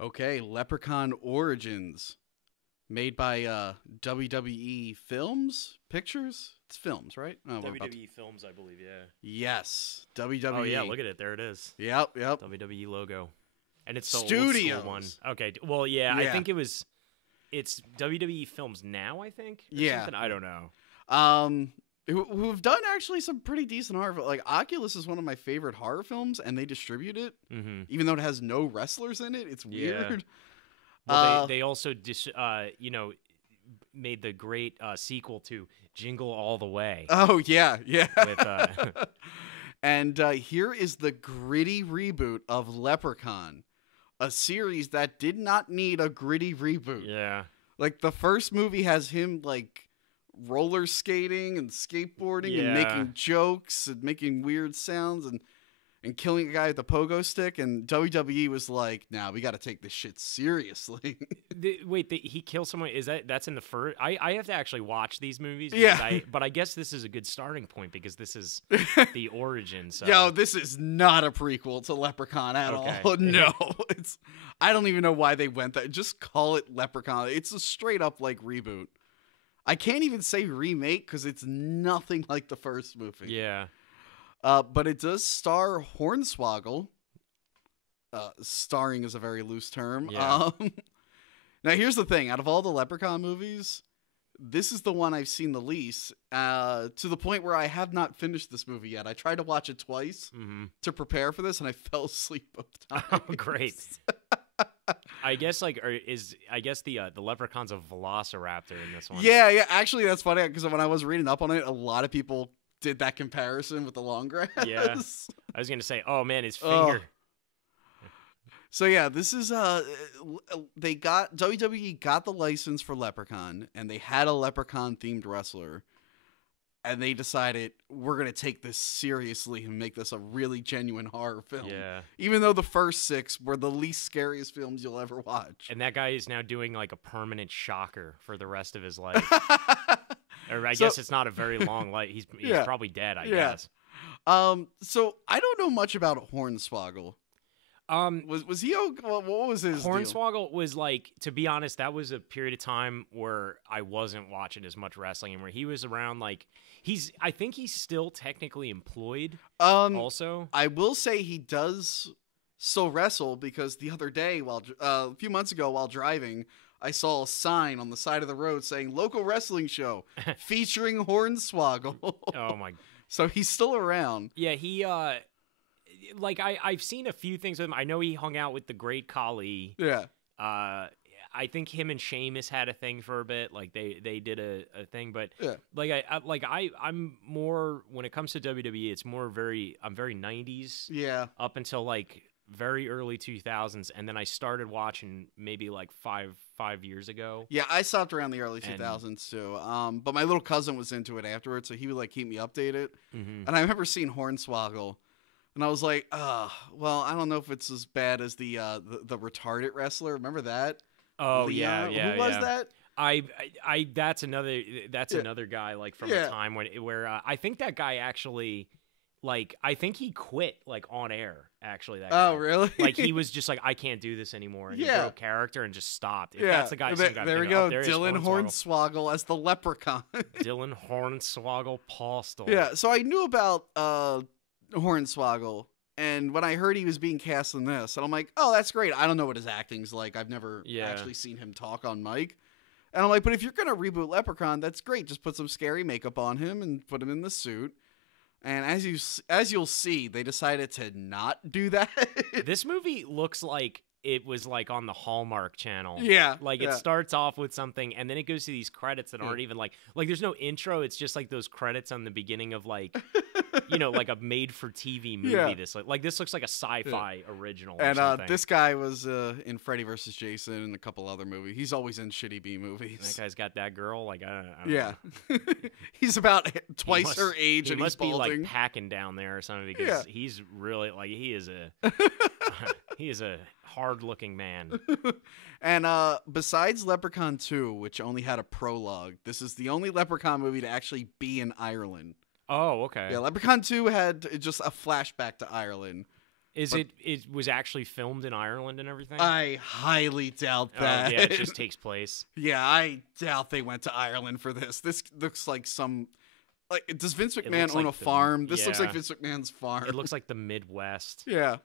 Okay, Leprechaun Origins, made by WWE Films Pictures. It's films, right? Oh, WWE Films, I believe. Yeah. Yes, WWE. Oh yeah, look at it. There it is. Yep. WWE logo, and it's the Studios. old school one. Okay. Well, yeah, I think it's WWE Films now. I think. Or something. I don't know. Who've done actually some pretty decent horror. Like Oculus is one of my favorite horror films, and they distribute it, even though it has no wrestlers in it. It's weird. Well, they also made the great sequel to Jingle All the Way. Oh yeah. With, and here is the gritty reboot of Leprechaun, a series that did not need a gritty reboot. Yeah. Like the first movie has him like roller skating and skateboarding and making jokes and making weird sounds and killing a guy with a pogo stick, and WWE was like, "Nah, we got to take this shit seriously." He kills someone. That's in the first? I have to actually watch these movies. But I guess this is a good starting point because this is the origin. So. Yo, this is not a prequel to Leprechaun at all. No, I don't even know why they went that. Just call it Leprechaun. It's a straight up like reboot. I can't even say remake because it's nothing like the first movie. Yeah. But it does star Hornswoggle. Starring is a very loose term. Yeah. Now, here's the thing. Out of all the Leprechaun movies, this is the one I've seen the least, to the point where I have not finished this movie yet. I tried to watch it twice to prepare for this, and I fell asleep both times. Oh, great. I guess the Leprechaun's a velociraptor in this one. Yeah. Actually, that's funny because when I was reading up on it, a lot of people did that comparison with the long grass. Yeah. I was gonna say, oh man, his finger. So yeah, this is WWE got the license for Leprechaun, and they had a Leprechaun themed wrestler, and they decided we're gonna take this seriously and make this a really genuine horror film. Yeah. Even though the first 6 were the least scariest films you'll ever watch. And that guy is now doing like a permanent shocker for the rest of his life. Or I guess it's not a very long life. He's probably dead, I guess. So I don't know much about Hornswoggle. Was he? What was his Hornswoggle was like, to be honest, that was a period of time where I wasn't watching as much wrestling, and where he was around. Like I think he's still technically employed. Also, I will say he does still wrestle because the other day, a few months ago, while driving, I saw a sign on the side of the road saying "Local Wrestling Show featuring Hornswoggle." Oh my! So he's still around. Yeah, he I've seen a few things with him. I know he hung out with the Great Khali. Yeah. I think him and Sheamus had a thing for a bit. Like they did a thing, but I'm more, when it comes to WWE, it's more I'm very 90s. Yeah. Up until like very early 2000s, and then I started watching maybe like five years ago. Yeah, I stopped around the early 2000s too. But my little cousin was into it afterwards, so he would like keep me updated. And I remember seeing Hornswoggle, and I was like, well, I don't know if it's as bad as the retarded wrestler. Remember that? Oh, Leon? yeah. Who was that? That's another guy like from a time where I think that guy actually, like, I think he quit like on air. Actually, that guy. Oh, really? Like, he was just like, I can't do this anymore. And he broke character and just stopped. If that's the guy. There we go. Dylan Hornswoggle as the Leprechaun. Dylan Hornswoggle Postal. Yeah. So I knew about Hornswoggle, and when I heard he was being cast in this, and I'm like, oh, that's great. I don't know what his acting's like. I've never actually seen him talk on mic. And I'm like, but if you're gonna reboot Leprechaun, that's great. Just put some scary makeup on him and put him in the suit. And as you'll see, they decided to not do that. This movie looks like it was like on the Hallmark Channel. Yeah. Like it starts off with something, and then it goes to these credits that aren't even like there's no intro. It's just like those credits on the beginning of like, like a made for TV movie. Yeah. This this looks like a sci-fi original. And or something. This guy was in Freddy vs. Jason and a couple other movies. He's always in shitty B movies. That guy's got that girl. Like I don't know. He's about twice her age, and must he's balding. Be like packing down there or something because he's really like he is a hard-looking man. And besides Leprechaun 2, which only had a prologue, this is the only Leprechaun movie to actually be in Ireland. Oh, okay. Yeah, Leprechaun 2 had just a flashback to Ireland. It was actually filmed in Ireland and everything? I highly doubt that. Yeah, it just takes place. Yeah, I doubt they went to Ireland for this. This looks like some... Like, does Vince McMahon own a farm? This looks like Vince McMahon's farm. It looks like the Midwest. Yeah.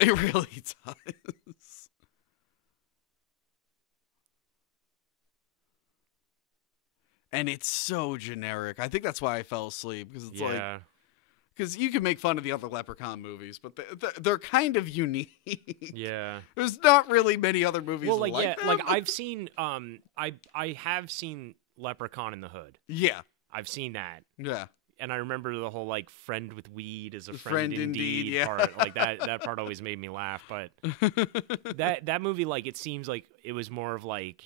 It really does. And it's so generic. I think that's why I fell asleep, because it's like... Because you can make fun of the other Leprechaun movies, but they're kind of unique. Yeah. There's not really many other movies like them. Like I've seen, I have seen Leprechaun in the Hood. Yeah. I've seen that. Yeah. And I remember the whole, like, friend with weed is a friend indeed yeah. part. Like, that part always made me laugh. But that movie, like, it seems like it was more of, like,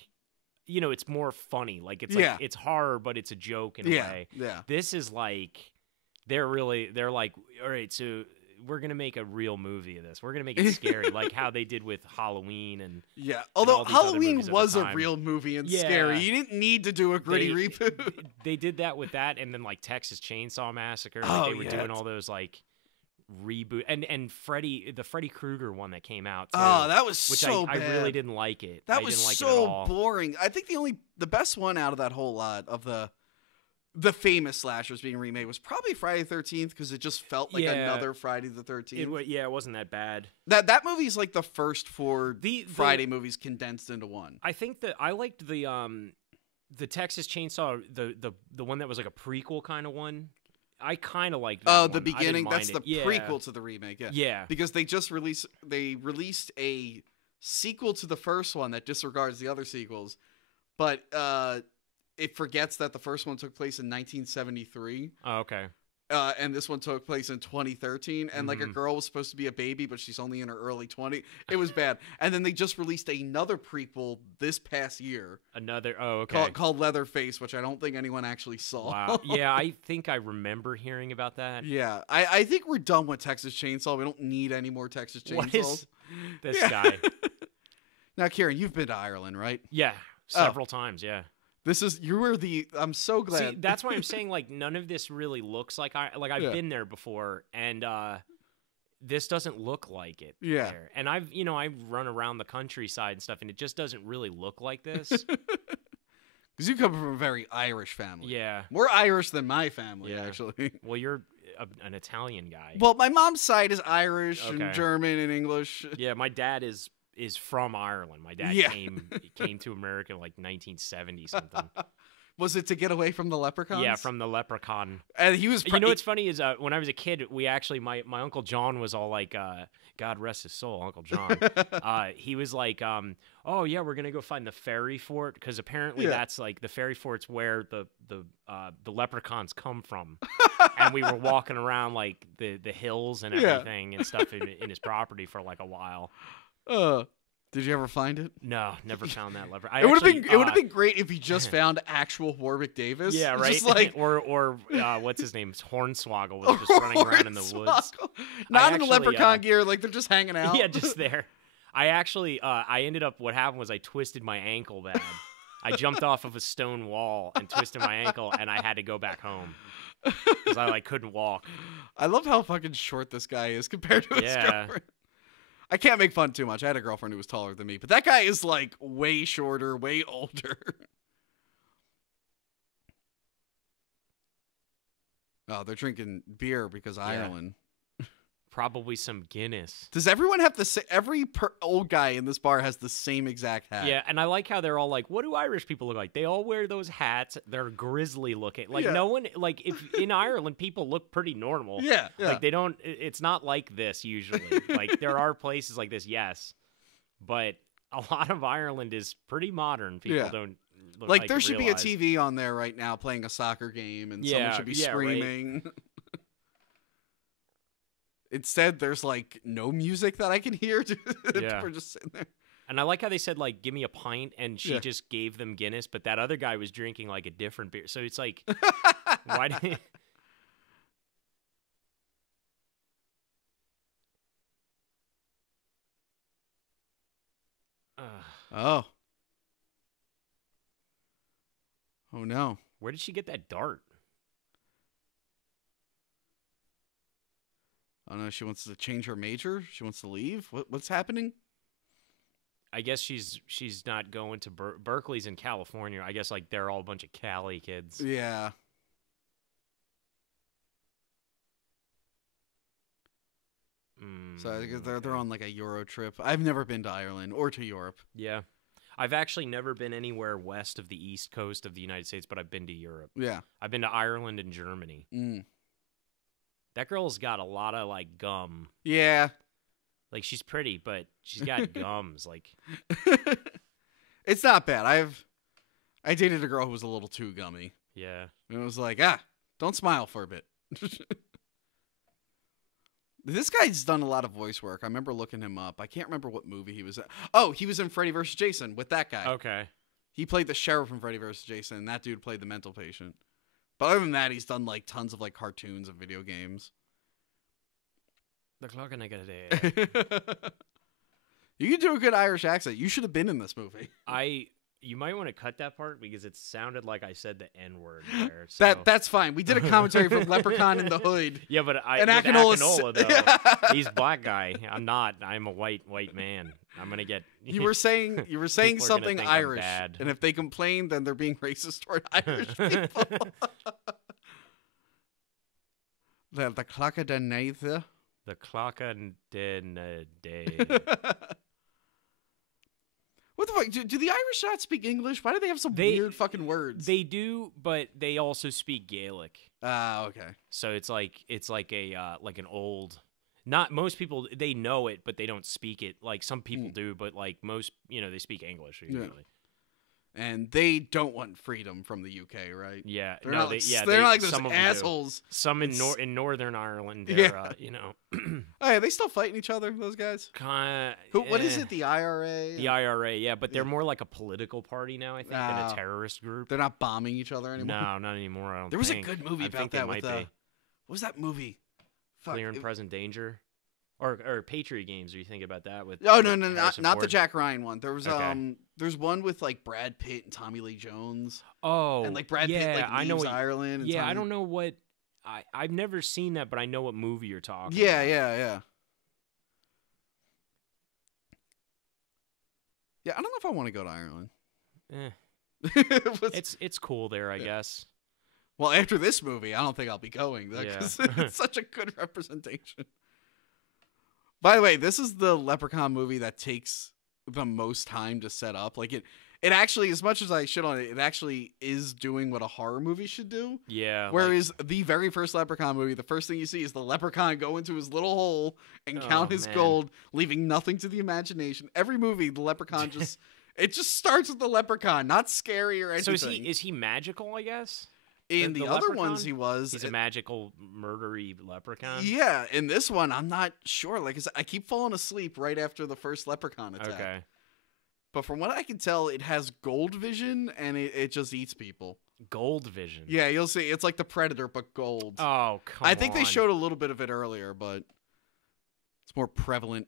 you know, it's more funny. Like, it's like, it's horror, but it's a joke in a way. Yeah. This is, like... They're like, all right, so we're going to make a real movie of this. We're going to make it scary, like how they did with Halloween. And although Halloween was a real movie and scary. You didn't need to do a gritty reboot. They did that with that, and then, like, Texas Chainsaw Massacre. Like, they were doing all those, like, reboot. And the Freddy Krueger one that came out, too. Oh, that was so bad. I really didn't like it. That was so boring. I think the best one out of that whole lot of the famous slashers being remade was probably Friday the 13th, because it just felt like another Friday the 13th. It wasn't that bad. That movie's like the first four Friday movies condensed into one. I think that I liked the Texas Chainsaw, the one that was like a prequel kind of one. I kind of liked that one. The beginning. That's the prequel to the remake. Yeah. Because they released a sequel to the first one that disregards the other sequels, but it forgets that the first one took place in 1973. Oh, okay. And this one took place in 2013. And like a girl was supposed to be a baby, but she's only in her early 20s. It was bad. And then they just released another prequel this past year. Called Leatherface, which I don't think anyone actually saw. Wow. Yeah, I think I remember hearing about that. Yeah. I think we're done with Texas Chainsaw. We don't need any more Texas Chainsaws. What is this guy? Now, Kieran, you've been to Ireland, right? Yeah. Several times, yeah. I'm so glad. See, that's why I'm saying, like, none of this really looks like I've been there before, and this doesn't look like it. Yeah. There. And I've run around the countryside and stuff, and it just doesn't really look like this. Because you come from a very Irish family. Yeah. More Irish than my family, actually. Well, you're an Italian guy. Well, my mom's side is Irish and German and English. Yeah, my dad is from Ireland. My dad came to America in like 1970 something. Was it to get away from the leprechauns? Yeah, from the Leprechaun. And he was. You know what's funny is when I was a kid, we actually my Uncle John was all like, God rest his soul, Uncle John. He was like, oh yeah, we're gonna go find the fairy fort, because apparently that's like the fairy fort's where the leprechauns come from. And we were walking around like the hills and everything and stuff in his property for like a while. Did you ever find it? No, never found that leper. It would have been great if he just found actual Warwick Davis. Yeah, right. Just like, or what's his name? Hornswoggle was just running around in the woods. Not in the leprechaun gear, like they're just hanging out. Yeah, just there. I actually, I ended up. What happened was I twisted my ankle bad. I jumped off of a stone wall and twisted my ankle, and I had to go back home because I couldn't walk. I love how fucking short this guy is compared to his girlfriend. I can't make fun too much. I had a girlfriend who was taller than me, but that guy is like way shorter, way older. Oh, they're drinking beer because Ireland. Probably some Guinness. Does everyone have every old guy in this bar has the same exact hat? Yeah, and I like how they're all like, what do Irish people look like? They all wear those hats. They're grizzly looking. Like no one, like if in Ireland, people look pretty normal. Yeah. Like they don't, it's not like this usually. Like there are places like this, yes. But a lot of Ireland is pretty modern. People don't like there should be a TV on there right now playing a soccer game and someone should be screaming. Right. Instead, there's like no music that I can hear. We're just sitting there. And I like how they said like, "Give me a pint," and she just gave them Guinness, but that other guy was drinking like a different beer. So it's like, why? Oh no! Where did she get that dart? I don't know. She wants to change her major. She wants to leave. What's happening? I guess she's not going to Berkeley's in California. I guess like they're all a bunch of Cali kids. Yeah. So I guess they're on like a Euro trip. I've never been to Ireland or to Europe. Yeah. I've actually never been anywhere west of the east coast of the United States, but I've been to Europe. Yeah. I've been to Ireland and Germany. That girl's got a lot of like gum. Yeah. Like she's pretty, but she's got gums. Like it's not bad. I dated a girl who was a little too gummy. Yeah. And it was like, don't smile for a bit. This guy's done a lot of voice work. I remember looking him up. I can't remember what movie he was in. Oh, he was in Freddy vs. Jason with that guy. Okay. He played the sheriff in Freddy vs. Jason, and that dude played the mental patient. But other than that, he's done like tons of like cartoons and video games. The clock and I got a day. You can do a good Irish accent. You should have been in this movie. You might want to cut that part because it sounded like I said the N-word there. So. That's fine. We did a commentary from Leprechaun in the Hood. Yeah, but and Akinola though, he's a black guy. I'm not. I'm a white man. I'm gonna get. You were saying something Irish, and if they complain, then they're being racist toward Irish people. The clock of the night. The clock of the day. What the fuck? Do the Irish not speak English? Why do they have some weird fucking words? They do, but they also speak Gaelic. Okay. So it's like a like an old. Not most people they know it, but they don't speak it. Like some people do, but like most, they speak English usually. Yeah. And they don't want freedom from the UK, right? Yeah, they're not like those assholes. Some in Northern Ireland, they're Oh, yeah, they still fighting each other, those guys. What is it? The IRA. The IRA, yeah, but they're more like a political party now, I think, than a terrorist group. They're not bombing each other anymore. No, not anymore. I don't. There was a good movie about that. What was that movie? Clear and Present Danger. Or Patriot Games, are you thinking about that? With no, not the Jack Ryan one. There was there's one with like Brad Pitt and Tommy Lee Jones. Oh, and like Brad Pitt like leaves Ireland. And I don't know what I've never seen that, but I know what movie you're talking. Yeah, about. Yeah. Yeah, I don't know if I want to go to Ireland. It's cool there, I guess. Well, after this movie, I don't think I'll be going because it's such a good representation. By the way, this is the Leprechaun movie that takes the most time to set up. Like it actually, as much as I shit on it, it actually is doing what a horror movie should do. Yeah. Whereas the very first Leprechaun movie, the first thing you see is the Leprechaun go into his little hole and count his gold, leaving nothing to the imagination. Every movie, the Leprechaun it just starts with the Leprechaun, not scary or anything. So is he magical, I guess? In the other ones, he's a magical, murdery leprechaun. Yeah, in this one, I'm not sure. Like I keep falling asleep right after the first leprechaun attack. Okay. But from what I can tell, it has gold vision, and it just eats people. Gold vision? Yeah, you'll see. It's like the Predator, but gold. Oh, come on. I think they showed a little bit of it earlier, but it's more prevalent.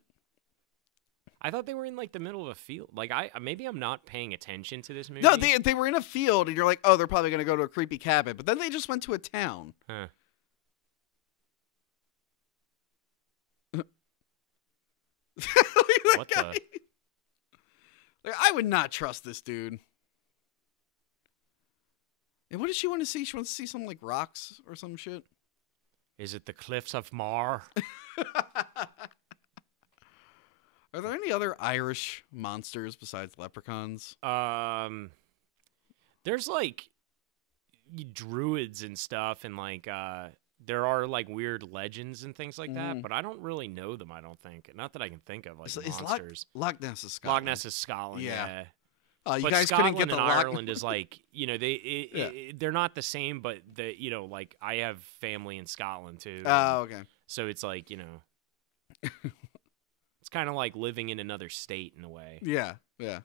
I thought they were in like the middle of a field. Like maybe I'm not paying attention to this movie. No, they were in a field, and you're like, oh, they're probably gonna go to a creepy cabin. But then they just went to a town. Huh. What guy. Like, I would not trust this dude. And what does she want to see? She wants to see some like rocks or some shit. Is it the Cliffs of Moher? Are there any other Irish monsters besides leprechauns? There's like druids and stuff, and like there are like weird legends and things like that, but I don't really know them. I don't think, not that I can think of like monsters. Loch Ness is Scotland. Loch Ness is Scotland. Yeah. You but guys Scotland couldn't get the and Ireland is like they're not the same, but like I have family in Scotland too. Oh, okay. So it's like it's kind of like living in another state in a way. Yeah. I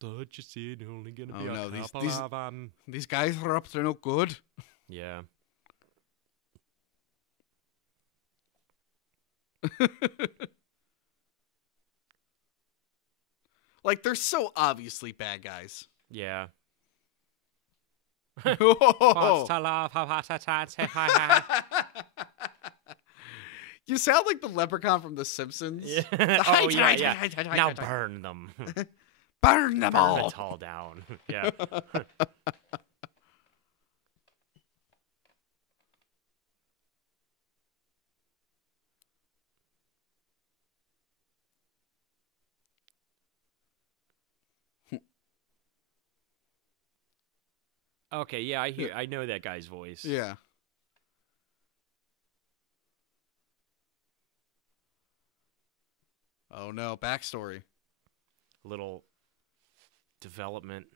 thought you said only gonna be a couple of these guys are up to no good. Yeah. Like they're so obviously bad guys. Yeah. What's to love? You sound like the leprechaun from The Simpsons. Yeah. Oh, yeah. Now burn them. Burn them all. Burn it all down. Yeah. Okay, yeah, I know that guy's voice. Yeah. Oh no, backstory. Little development.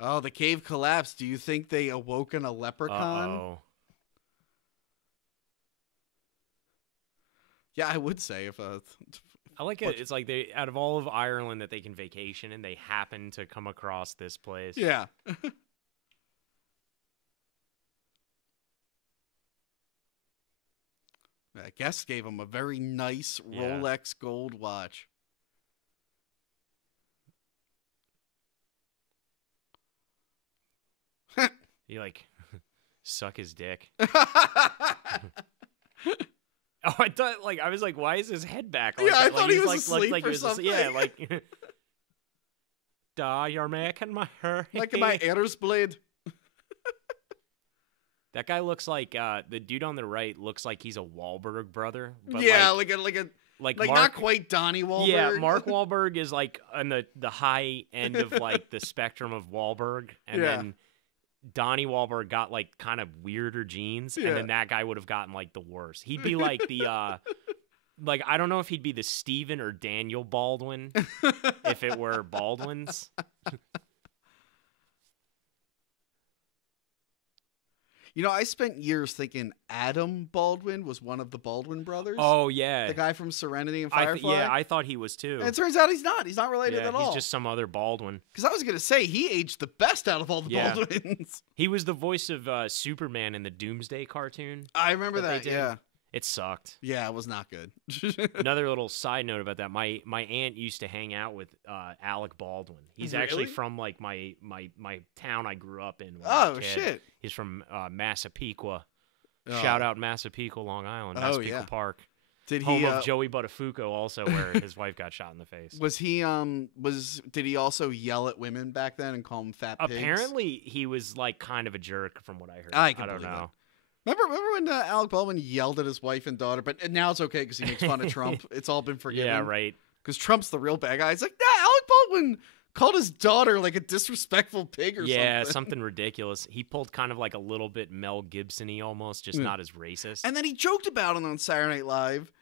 Oh, the cave collapsed. Do you think they awoken a leprechaun? Uh-oh. Yeah, I would say if I like it. It's like they, out of all of Ireland that they can vacation in, they happen to come across this place. Yeah. That guest gave him a very nice Rolex gold watch. He like suck his dick. Oh, I thought I was like, why is his head back? Like I thought he was asleep or something. Da, you're making my hair. Like my ears bleed. That guy looks like the dude on the right looks like he's a Wahlberg brother. But like Mark, not quite Donnie Wahlberg. Yeah, Mark Wahlberg is like on the high end of like the spectrum of Wahlberg, and then Donnie Wahlberg got like kind of weirder genes, and then that guy would have gotten like the worst. He'd be like the like I don't know if he'd be the Stephen or Daniel Baldwin if it were Baldwins. You know, I spent years thinking Adam Baldwin was one of the Baldwin brothers. Oh, yeah. The guy from Serenity and Firefly. I thought he was too. And it turns out he's not. He's not related at all. He's just some other Baldwin. Because I was going to say, he aged the best out of all the Baldwins. He was the voice of Superman in the Doomsday cartoon. I remember that, yeah. It sucked. Yeah, it was not good. Another little side note about that: my aunt used to hang out with Alec Baldwin. He's actually from like my town I grew up in. When I was a kid. Shit! He's from Massapequa. Shout out Massapequa, Long Island. Massapequa Park. Home of Joey Buttafuoco, also where his wife got shot in the face. Was he did he also yell at women back then and call them fat pigs? Apparently, he was like kind of a jerk, from what I heard. I don't know. Remember when Alec Baldwin yelled at his wife and daughter, but now it's okay because he makes fun of Trump. It's all been forgiven. Yeah, right. Because Trump's the real bad guy. It's like, nah, Alec Baldwin called his daughter like a disrespectful pig or something. Yeah, something ridiculous. He pulled kind of like a little bit Mel Gibson-y almost, just not as racist. And then he joked about it on Saturday Night Live.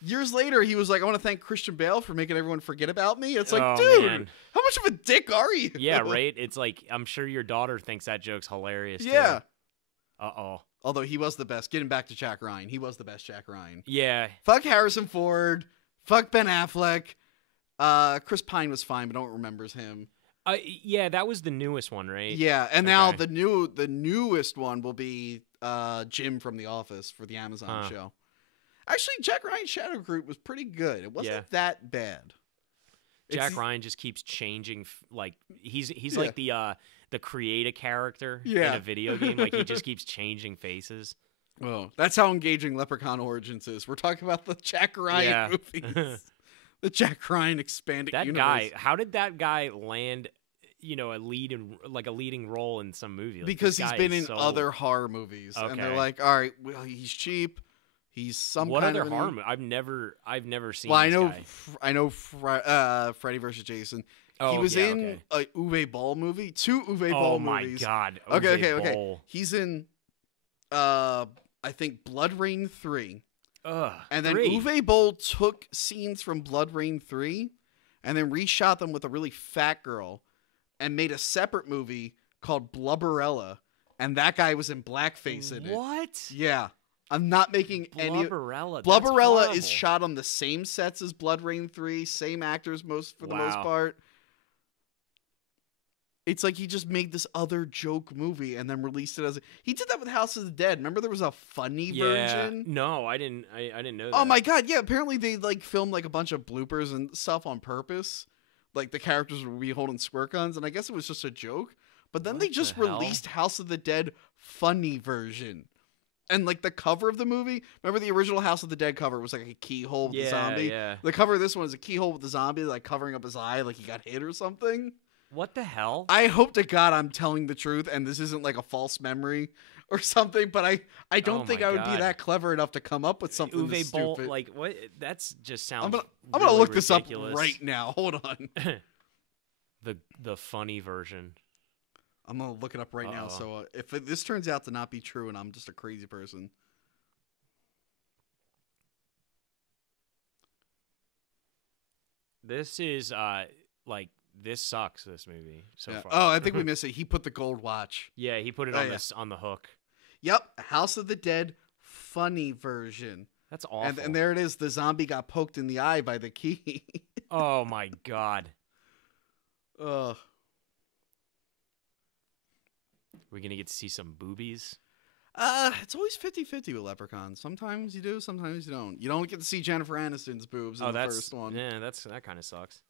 Years later, he was like, I want to thank Christian Bale for making everyone forget about me. It's like, dude, how much of a dick are you? Yeah, right? It's like, I'm sure your daughter thinks that joke's hilarious, yeah. too. Uh-oh. Although he was the best. Getting back to Jack Ryan. He was the best Jack Ryan. Yeah. Fuck Harrison Ford. Fuck Ben Affleck. Chris Pine was fine, but I don't remember him. Yeah, that was the newest one, right? Yeah, and now the newest one will be Jim from The Office for the Amazon show. Actually, Jack Ryan's Shadow Group was pretty good. It wasn't that bad. Jack Ryan just keeps changing. Like he's like the create a character in a video game. Like he just keeps changing faces. Oh, that's how engaging Leprechaun Origins is. We're talking about the Jack Ryan movies. The Jack Ryan expanded universe. Guy, how did that guy land, a leading role in some movie? Like, because he's been in other horror movies. Okay. And they're like, all right, well, he's cheap. He's some what kind other of horror movie? I've never seen. Well, this I know Freddy vs. Jason. He was in a Uwe Boll movie, 2 Uwe Boll movies. Oh my god. Okay. He's in I think Blood Rain 3. And then 3. Uwe Boll took scenes from Blood Rain 3 and then reshot them with a really fat girl and made a separate movie called Blubberella, and that guy was in blackface in it. What? Yeah. I'm not making Blubberella. Blubberella is shot on the same sets as Blood Rain 3, same actors for the most part. It's like he just made this other joke movie and then released it as he did that with House of the Dead. Remember there was a funny version? No, I didn't know that. Oh my god, yeah, apparently they filmed a bunch of bloopers and stuff on purpose. Like the characters would be holding squirt guns, and I guess it was just a joke. But then they just released House of the Dead funny version. And, like, the cover of the movie, remember the original House of the Dead cover was, like, a keyhole with the zombie? Yeah. The cover of this one is a keyhole with the zombie, like, covering up his eye, like he got hit or something. What the hell? I hope to God I'm telling the truth, and this isn't, like, a false memory or something, but I don't think I would be that clever enough to come up with something this stupid. Like, what? That's just sounds I'm gonna look ridiculous. this up right now. Hold on. the funny version. I'm gonna look it up right now. So if this turns out to not be true, and I'm just a crazy person, this is like this sucks. This movie so far. Oh, I think we missed it. He put the gold watch. Yeah, he put it on the hook. Yep, House of the Dead funny version. That's awful. And there it is. The zombie got poked in the eye by the key. Oh my God. Ugh. We're going to get to see some boobies? It's always 50-50 with Leprechaun. Sometimes you do, sometimes you don't. You don't get to see Jennifer Aniston's boobs in the first one. Yeah, that kind of sucks.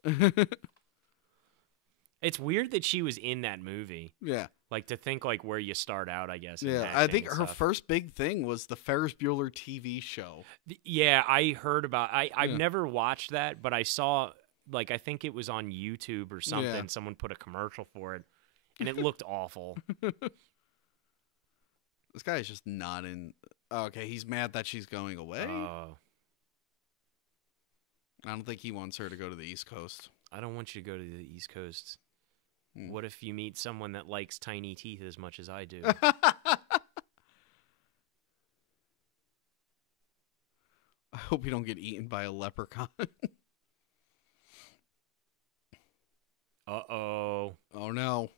It's weird that she was in that movie. Yeah. Like, to think, like, where you start out, I guess. Yeah, I think her first big thing was the Ferris Bueller TV show. Yeah, I heard about I've never watched that, but I saw, like, I think it was on YouTube or something. Yeah. Someone put a commercial for it. And it looked awful. This guy is just not in. Oh, okay, he's mad that she's going away. I don't think he wants her to go to the East Coast. I don't want you to go to the East Coast. What if you meet someone that likes tiny teeth as much as I do? I hope you don't get eaten by a leprechaun. Uh-oh. Oh, no.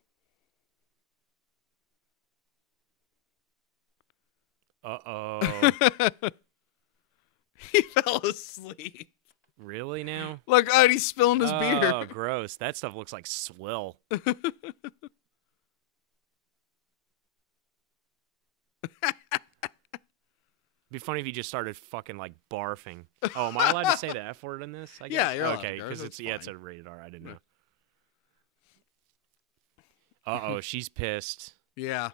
Uh-oh. He fell asleep. Really now? Look, he's spilling his beer. Oh, gross. That stuff looks like swill. Be funny if you just started fucking, like, barfing. Oh, am I allowed to say the F word in this? I guess? Yeah, you're okay, because it's a rated R. I didn't know. Uh-oh, she's pissed. Yeah.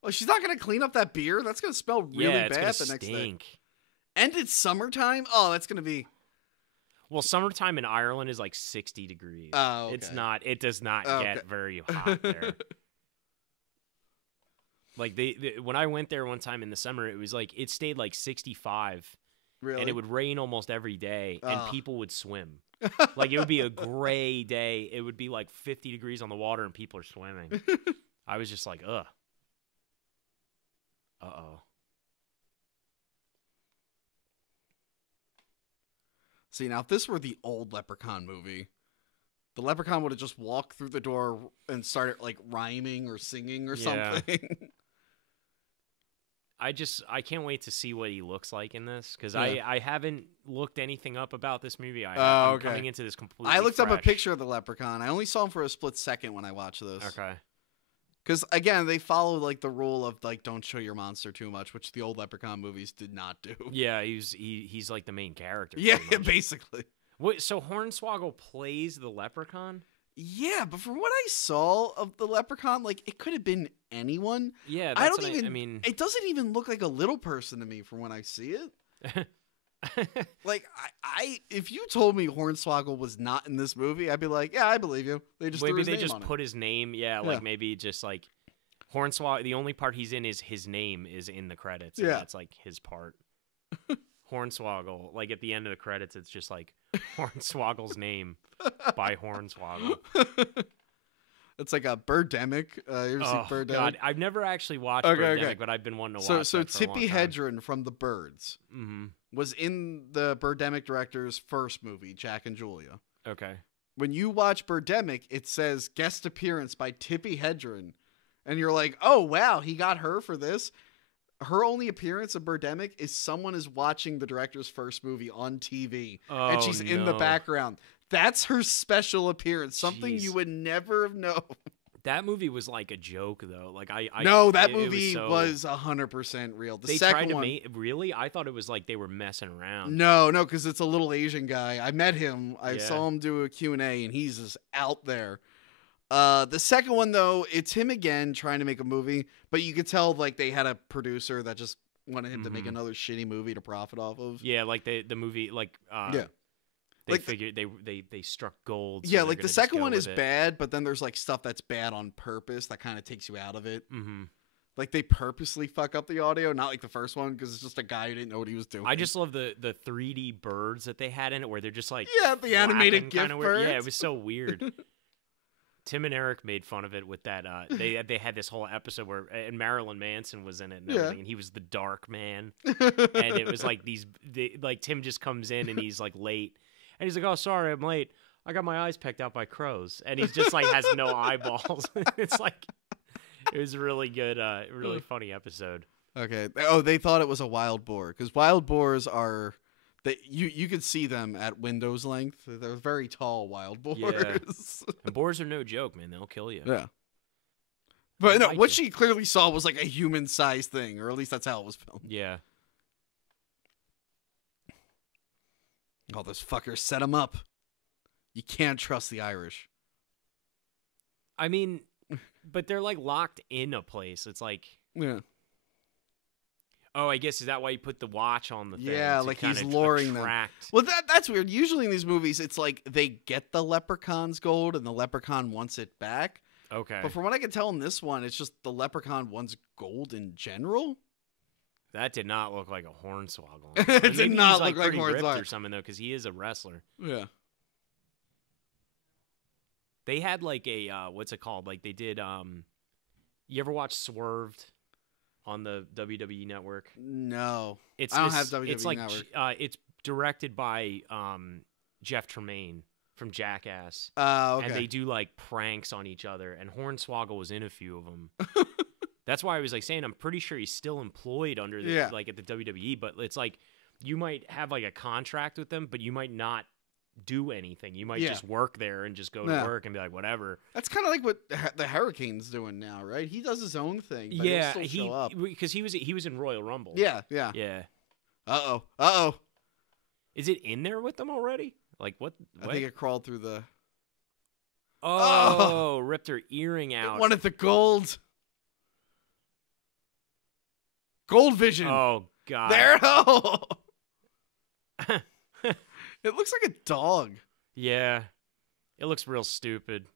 Well, she's not going to clean up that beer? That's going to smell really bad the next day. And it's summertime? Oh, that's going to be... Well, summertime in Ireland is like 60 degrees. Oh, okay. It does not get very hot there. Like, when I went there one time in the summer, it was like, it stayed like 65. Really? And it would rain almost every day, and people would swim. Like, it would be a gray day. It would be like 50 degrees on the water, and people are swimming. I was just like, ugh. Uh-oh. See, now if this were the old Leprechaun movie, the Leprechaun would have just walked through the door and started, like, rhyming or singing or something. I can't wait to see what he looks like in this, because I haven't looked anything up about this movie. I'm coming into this completely I looked fresh. up a picture of the Leprechaun. I only saw him for a split second when I watched this. Okay. Because, again, they follow, like, the rule of, like, don't show your monster too much, which the old Leprechaun movies did not do. Yeah, he's like, the main character. Yeah, basically. Wait, so Hornswoggle plays the Leprechaun? Yeah, but from what I saw of the Leprechaun, like, it could have been anyone. Yeah, I mean... It doesn't even look like a little person to me from when I see it. Like, if you told me Hornswoggle was not in this movie, I'd be like, yeah, I believe you. They just maybe they just put his name. Yeah, like maybe just like Hornswoggle. The only part he's in is his name is in the credits. And that's like his part. Hornswoggle. Like at the end of the credits, it's just like Hornswoggle's name by Hornswoggle. It's like a Birdemic. You ever see Birdemic? God, I've never actually watched Birdemic, but I've been wanting to watch. So Tippi Hedren from The Birds was in the Birdemic director's first movie, Jack and Julia. Okay. When you watch Birdemic, it says guest appearance by Tippi Hedren, and you're like, oh wow, he got her for this. Her only appearance in Birdemic is someone is watching the director's first movie on TV, and she's in the background. That's her special appearance. Something you would never have known. That movie was like a joke, though. Like that movie was 100% real. The second one, really? I thought it was like they were messing around. No, because it's a little Asian guy. I met him. I saw him do a Q&A, and he's just out there. The second one, though, it's him again trying to make a movie, but you could tell like they had a producer that just wanted him to make another shitty movie to profit off of. Yeah, like the movie, like yeah. They figured they struck gold. So yeah, like the second one is bad, but then there's like stuff that's bad on purpose that kind of takes you out of it. Mm-hmm. Like they purposely fuck up the audio, not like the first one because it's just a guy who didn't know what he was doing. I just love the 3D birds that they had in it, where they're just like the animated GIF birds. Yeah, it was so weird. Tim and Eric made fun of it with that. They had this whole episode where and Marilyn Manson was in it and everything, and he was the dark man, and it was like like Tim just comes in and he's like late. And he's like, "Oh, sorry, I'm late. I got my eyes pecked out by crows." And he's just like has no eyeballs. It's like it was a really good, really funny episode. Okay. Oh, they thought it was a wild boar because wild boars are you could see them at window's length. They're very tall wild boars. Yeah. And boars are no joke, man. They'll kill you. Yeah. But no, what she clearly saw was like a human-sized thing, or at least that's how it was filmed. Yeah. Oh, those fuckers set him up. You can't trust the Irish. I mean, but they're like locked in a place. It's like, yeah. Oh, I guess is that why you put the watch on the thing? Yeah, like he's luring them. Well, that's weird. Usually in these movies, it's like they get the leprechaun's gold and the leprechaun wants it back. Okay. But from what I can tell in this one, it's just the leprechaun wants gold in general. That did not look like a Hornswoggle. It did not look like Hornswoggle or something though, because he is a wrestler. Yeah. They had like a what's it called? Like they did. You ever watch Swerved on the WWE Network? No, I don't have WWE Network. It's directed by Jeff Tremaine from Jackass. Okay. And they do like pranks on each other. And Hornswoggle was in a few of them. That's why I was like saying I'm pretty sure he's still employed under the like at the WWE, but it's like you might have like a contract with them, but you might not do anything. You might just work there and just go to work and be like whatever. That's kind of like what the Hurricane's doing now, right? He does his own thing, but he'll still show up. Because he was in Royal Rumble. Yeah. Uh-oh. Is it in there with them already? Like what? I think it crawled through the ripped her earring out. It wanted the gold. Gold vision. Oh god. There. It looks like a dog. Yeah. It looks real stupid.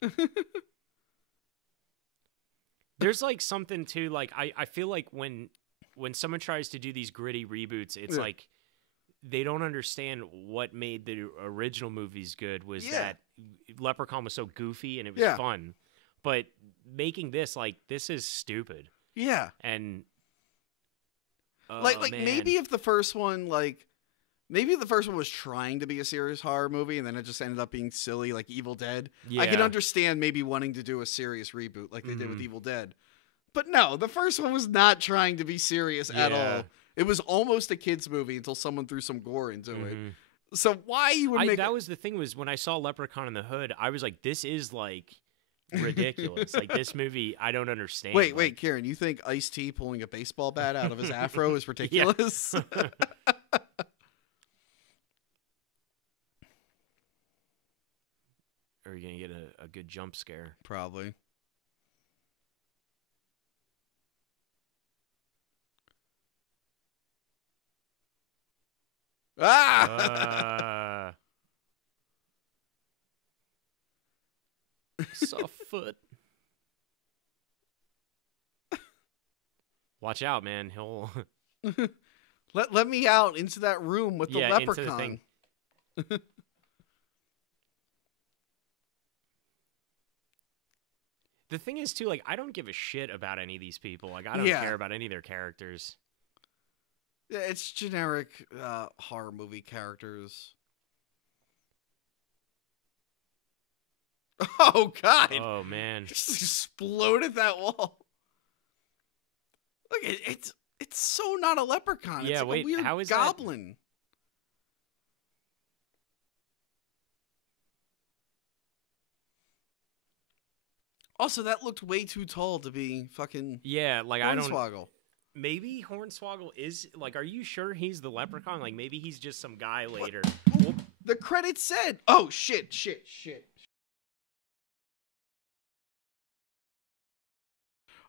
There's like something too, like I feel like when someone tries to do these gritty reboots, it's like they don't understand what made the original movies good was that Leprechaun was so goofy and it was fun. But making this, like, this is stupid. Yeah. And like maybe if the first one was trying to be a serious horror movie and then it just ended up being silly like Evil Dead. Yeah. I can understand maybe wanting to do a serious reboot like they did with Evil Dead. But no, the first one was not trying to be serious at all. It was almost a kid's movie until someone threw some gore into it. So why you would make that was the thing was when I saw Leprechaun in the Hood, I was like, this is like ridiculous. Like this movie, I don't understand. Wait, Kieran, you think Ice-T pulling a baseball bat out of his afro is ridiculous? Are you gonna get a good jump scare? Probably. Soft foot. Watch out, man. He'll let me out into that room with the leprechaun. Into the thing. The thing is too, like, I don't give a shit about any of these people. Like, I don't care about any of their characters. Yeah, it's generic horror movie characters. Oh god! Oh man! Just exploded that wall. Look, it's so not a leprechaun. Yeah, it's like a weird how is goblin. That? Also, that looked way too tall to be fucking like Hornswoggle. Maybe Hornswoggle is like. Are you sure he's the leprechaun? Like maybe he's just some guy later. The credits said, "Oh shit."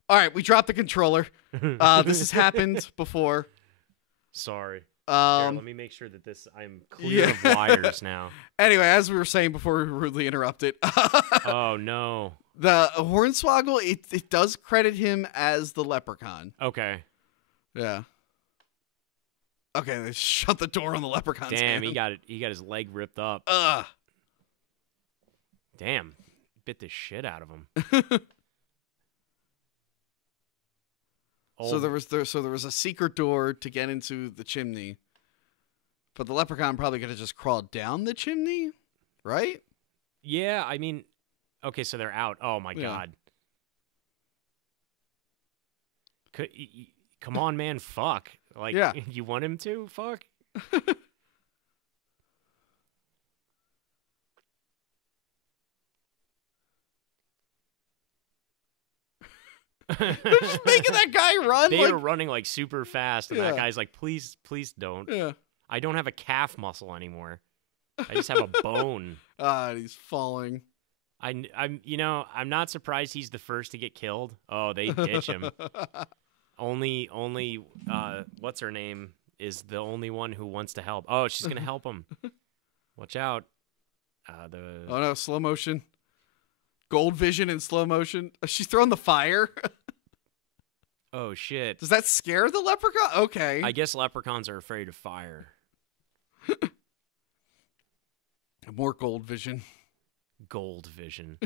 All right, we dropped the controller. This has happened before. Sorry. Here, let me make sure that I'm clear of wires now. Anyway, as we were saying before we were rudely interrupted. Oh, no. The Hornswoggle, it does credit him as the Leprechaun. Okay. Yeah. Okay, they shut the door on the Leprechaun's Damn, hand. he got his leg ripped up. Damn. Bit the shit out of him. So there was a secret door to get into the chimney. But the Leprechaun probably could have just crawled down the chimney, right? Yeah, I mean, okay, so they're out. Oh my god. Come on, man, fuck. Like, you want him to? Fuck. They're just making that guy run. They were running like super fast, and that guy's like, please don't. Yeah. I don't have a calf muscle anymore. I just have a bone. He's falling. I'm not surprised he's the first to get killed. Oh, they ditch him. Only what's her name is the only one who wants to help. Oh, she's gonna help him. Watch out. Oh no, slow motion. Gold vision in slow motion. She's throwing the fire. Oh shit. Does that scare the leprechaun? Okay. I guess leprechauns are afraid of fire. More gold vision. Gold vision.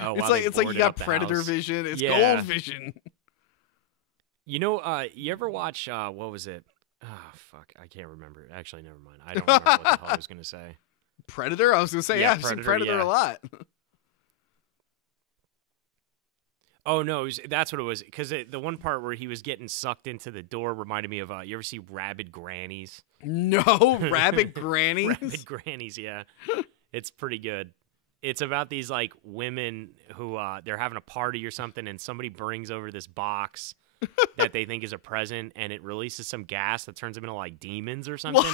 Oh, it's like you got predator vision. It's gold vision. You know, you ever watch what was it? Oh fuck, I can't remember. Actually, never mind. I don't remember what the hell I was gonna say. Predator? I was gonna say, I've seen Predator a lot. Oh no, that's what it was. Because the one part where he was getting sucked into the door reminded me of you ever see Rabid Grannies? No, Rabid Grannies. Rabid Grannies, yeah. It's pretty good. It's about these like women who they're having a party or something, and somebody brings over this box that they think is a present, and it releases some gas that turns them into like demons or something.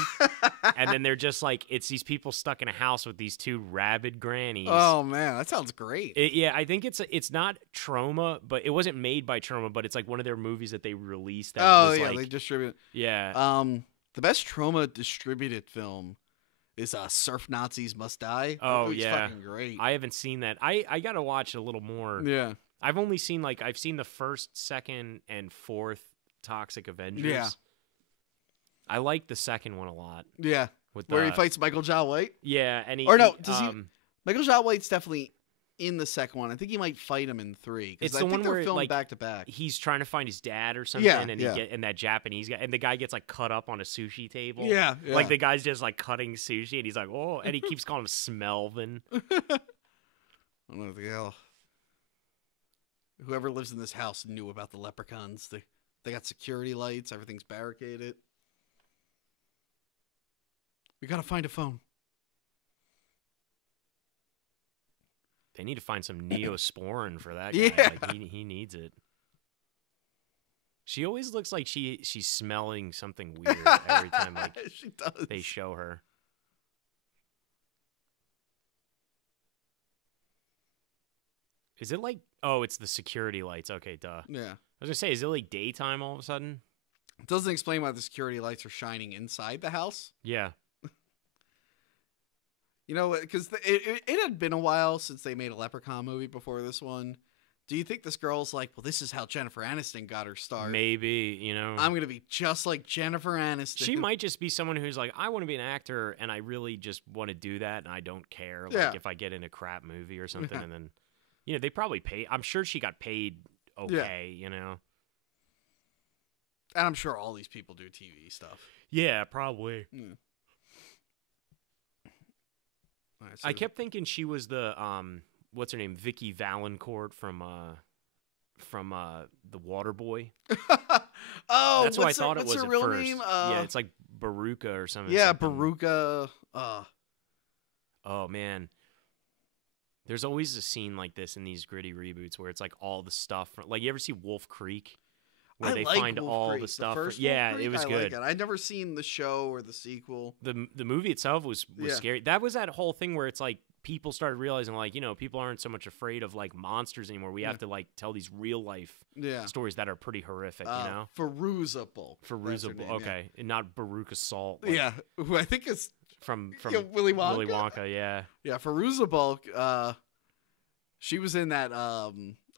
And then they're just like, it's these people stuck in a house with these two rabid grannies. Oh man, that sounds great. Yeah, I think it's not Troma, but it wasn't made by Troma, but it's like one of their movies that they released. That was like, they distribute. Yeah. The best Troma distributed film is Surf Nazis Must Die. Oh yeah, fucking great. I haven't seen that. I gotta watch a little more. Yeah. I've only seen I've seen the first, second, and fourth Toxic Avengers. Yeah. I like the second one a lot. Yeah. Where he fights Michael Jai White? Yeah, and Michael Jai White's definitely in the second one. I think he might fight him in 3. It's I the think one they're where filmed back to back. He's trying to find his dad or something, and that Japanese guy, and the guy gets like cut up on a sushi table. Yeah. Like the guy's just like cutting sushi, and he's like, oh, and he keeps calling him Smelvin. I don't know what the hell. Whoever lives in this house knew about the leprechauns. They got security lights. Everything's barricaded. We gotta find a phone. They need to find some Neosporin for that guy. Yeah. Like he needs it. She always looks like she's smelling something weird every time she does. They show her. Is it like, oh, it's the security lights. Okay, duh. Yeah. I was gonna say, is it like daytime all of a sudden? It doesn't explain why the security lights are shining inside the house. Yeah. You know, because it had been a while since they made a Leprechaun movie before this one. Do you think this girl's like, well, this is how Jennifer Aniston got her start? Maybe, you know. I'm going to be just like Jennifer Aniston. She might just be someone who's like, I want to be an actor, and I really just want to do that, and I don't care if I get in a crap movie or something. And then, you know, they probably pay. I'm sure she got paid okay, you know. And I'm sure all these people do TV stuff. Yeah, probably. Yeah. Right, so I kept thinking she was the what's her name, Vicky Valancourt from The Waterboy. Oh, that's what I thought it was her at real first. name? Yeah, it's like Baruka or something. Yeah, Baruka. Oh man, there's always a scene like this in these gritty reboots where it's like all the stuff. Like, you ever see Wolf Creek? Where they find Wolf all Creek. the stuff. Wolf Yeah, Creek, it was I good. Like it. I'd never seen the show or the sequel. The movie itself was scary. That was that whole thing where it's like people started realizing, like, people aren't so much afraid of, like, monsters anymore. We have to, like, tell these real life stories that are pretty horrific, Feruzible. Okay. And not Baruch Assault. Like, who I think is from Willy Wonka. Willy Wonka, yeah. Yeah, Feruzible, she was in that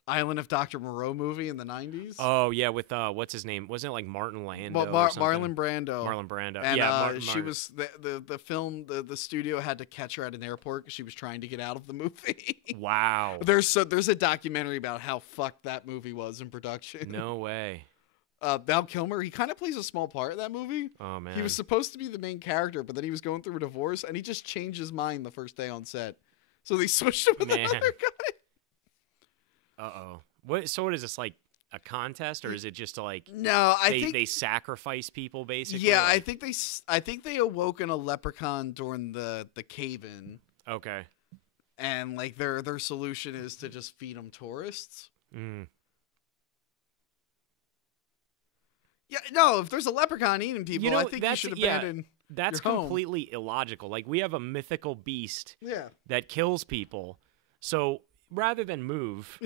Island of Dr. Moreau movie in the 90s. Oh, yeah, with, what's his name? Wasn't it like Martin Lando Marlon Brando. Marlon Brando. And she was, the film, the studio had to catch her at an airport because she was trying to get out of the movie. Wow. There's a documentary about how fucked that movie was in production. No way. Val Kilmer, he kind of plays a small part in that movie. Oh, man. He was supposed to be the main character, but then he was going through a divorce, and he just changed his mind the first day on set. So they switched him with another guy. Uh-oh. So what is this, like a contest, or is it just like no? I think they sacrifice people basically. Yeah, like... I think they awoken a leprechaun during the cave-in. Okay. And like their solution is to just feed them tourists. Mm. Yeah, no. If there's a leprechaun eating people, I think you should abandon. That's completely illogical. Like, we have a mythical beast that kills people. So rather than move,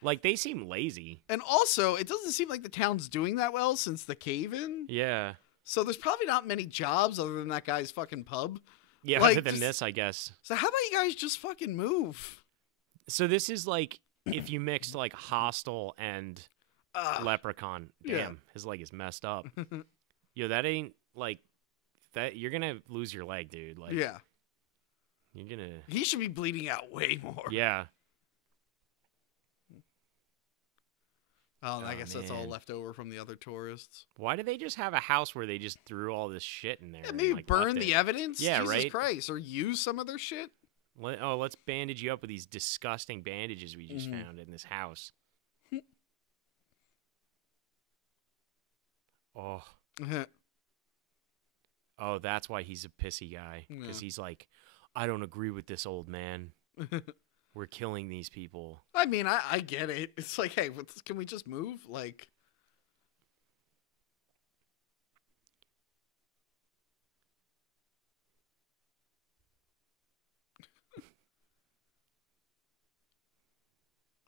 like, they seem lazy. And also, it doesn't seem like the town's doing that well since the cave-in. Yeah. So there's probably not many jobs other than that guy's fucking pub. Yeah, like, other than this, I guess. So how about you guys just fucking move? So this is like if you mixed like Hostel and Leprechaun. Damn, his leg is messed up. Yo, that ain't like that. You're gonna lose your leg, dude. Like, yeah. You're gonna. He should be bleeding out way more. Yeah. Oh, I guess that's all left over from the other tourists. Why do they just have a house where they just threw all this shit in there? Yeah, maybe burn the evidence? Yeah, Jesus right? Christ. Or use some of their shit? Let's bandage you up with these disgusting bandages we just found in this house. Oh. Oh, that's why he's a pissy guy. Because he's like, I don't agree with this, old man. We're killing these people. I mean, I get it. It's like, hey, can we just move? Like,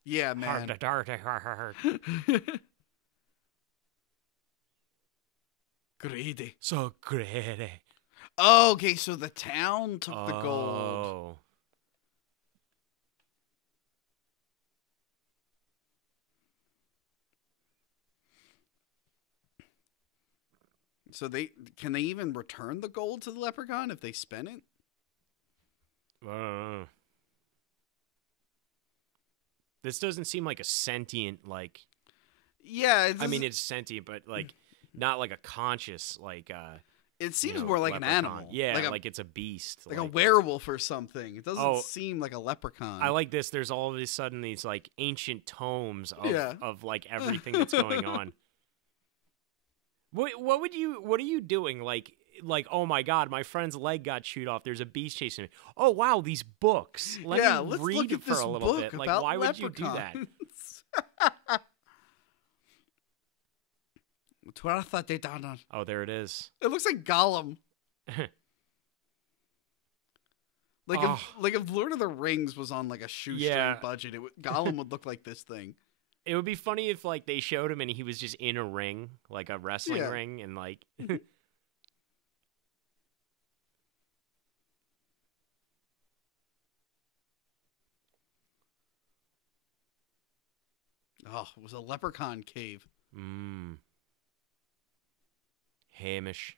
yeah, man. Greedy. So greedy. Oh, okay, so the town took the gold. So can they even return the gold to the leprechaun if they spend it? This doesn't seem like a sentient, like... Yeah, I mean, it's sentient, but, like, not like a conscious, like... it seems more like leprechaun. An animal. Yeah, like it's a beast. Like a werewolf or something. It doesn't seem like a leprechaun. I like this. There's all of a sudden these, like, ancient tomes of like, everything that's going on. What are you doing? Like, oh my God, my friend's leg got chewed off. There's a beast chasing me. Oh wow, these books. Let's read look at for a little bit. Like, why would you do that? Oh, there it is. It looks like Gollum. If Lord of the Rings was on like a shoestring budget, Gollum would look like this thing. It would be funny if, like, they showed him and he was just in a ring, like a wrestling ring, and, like... Oh, it was a leprechaun cave. Hamish.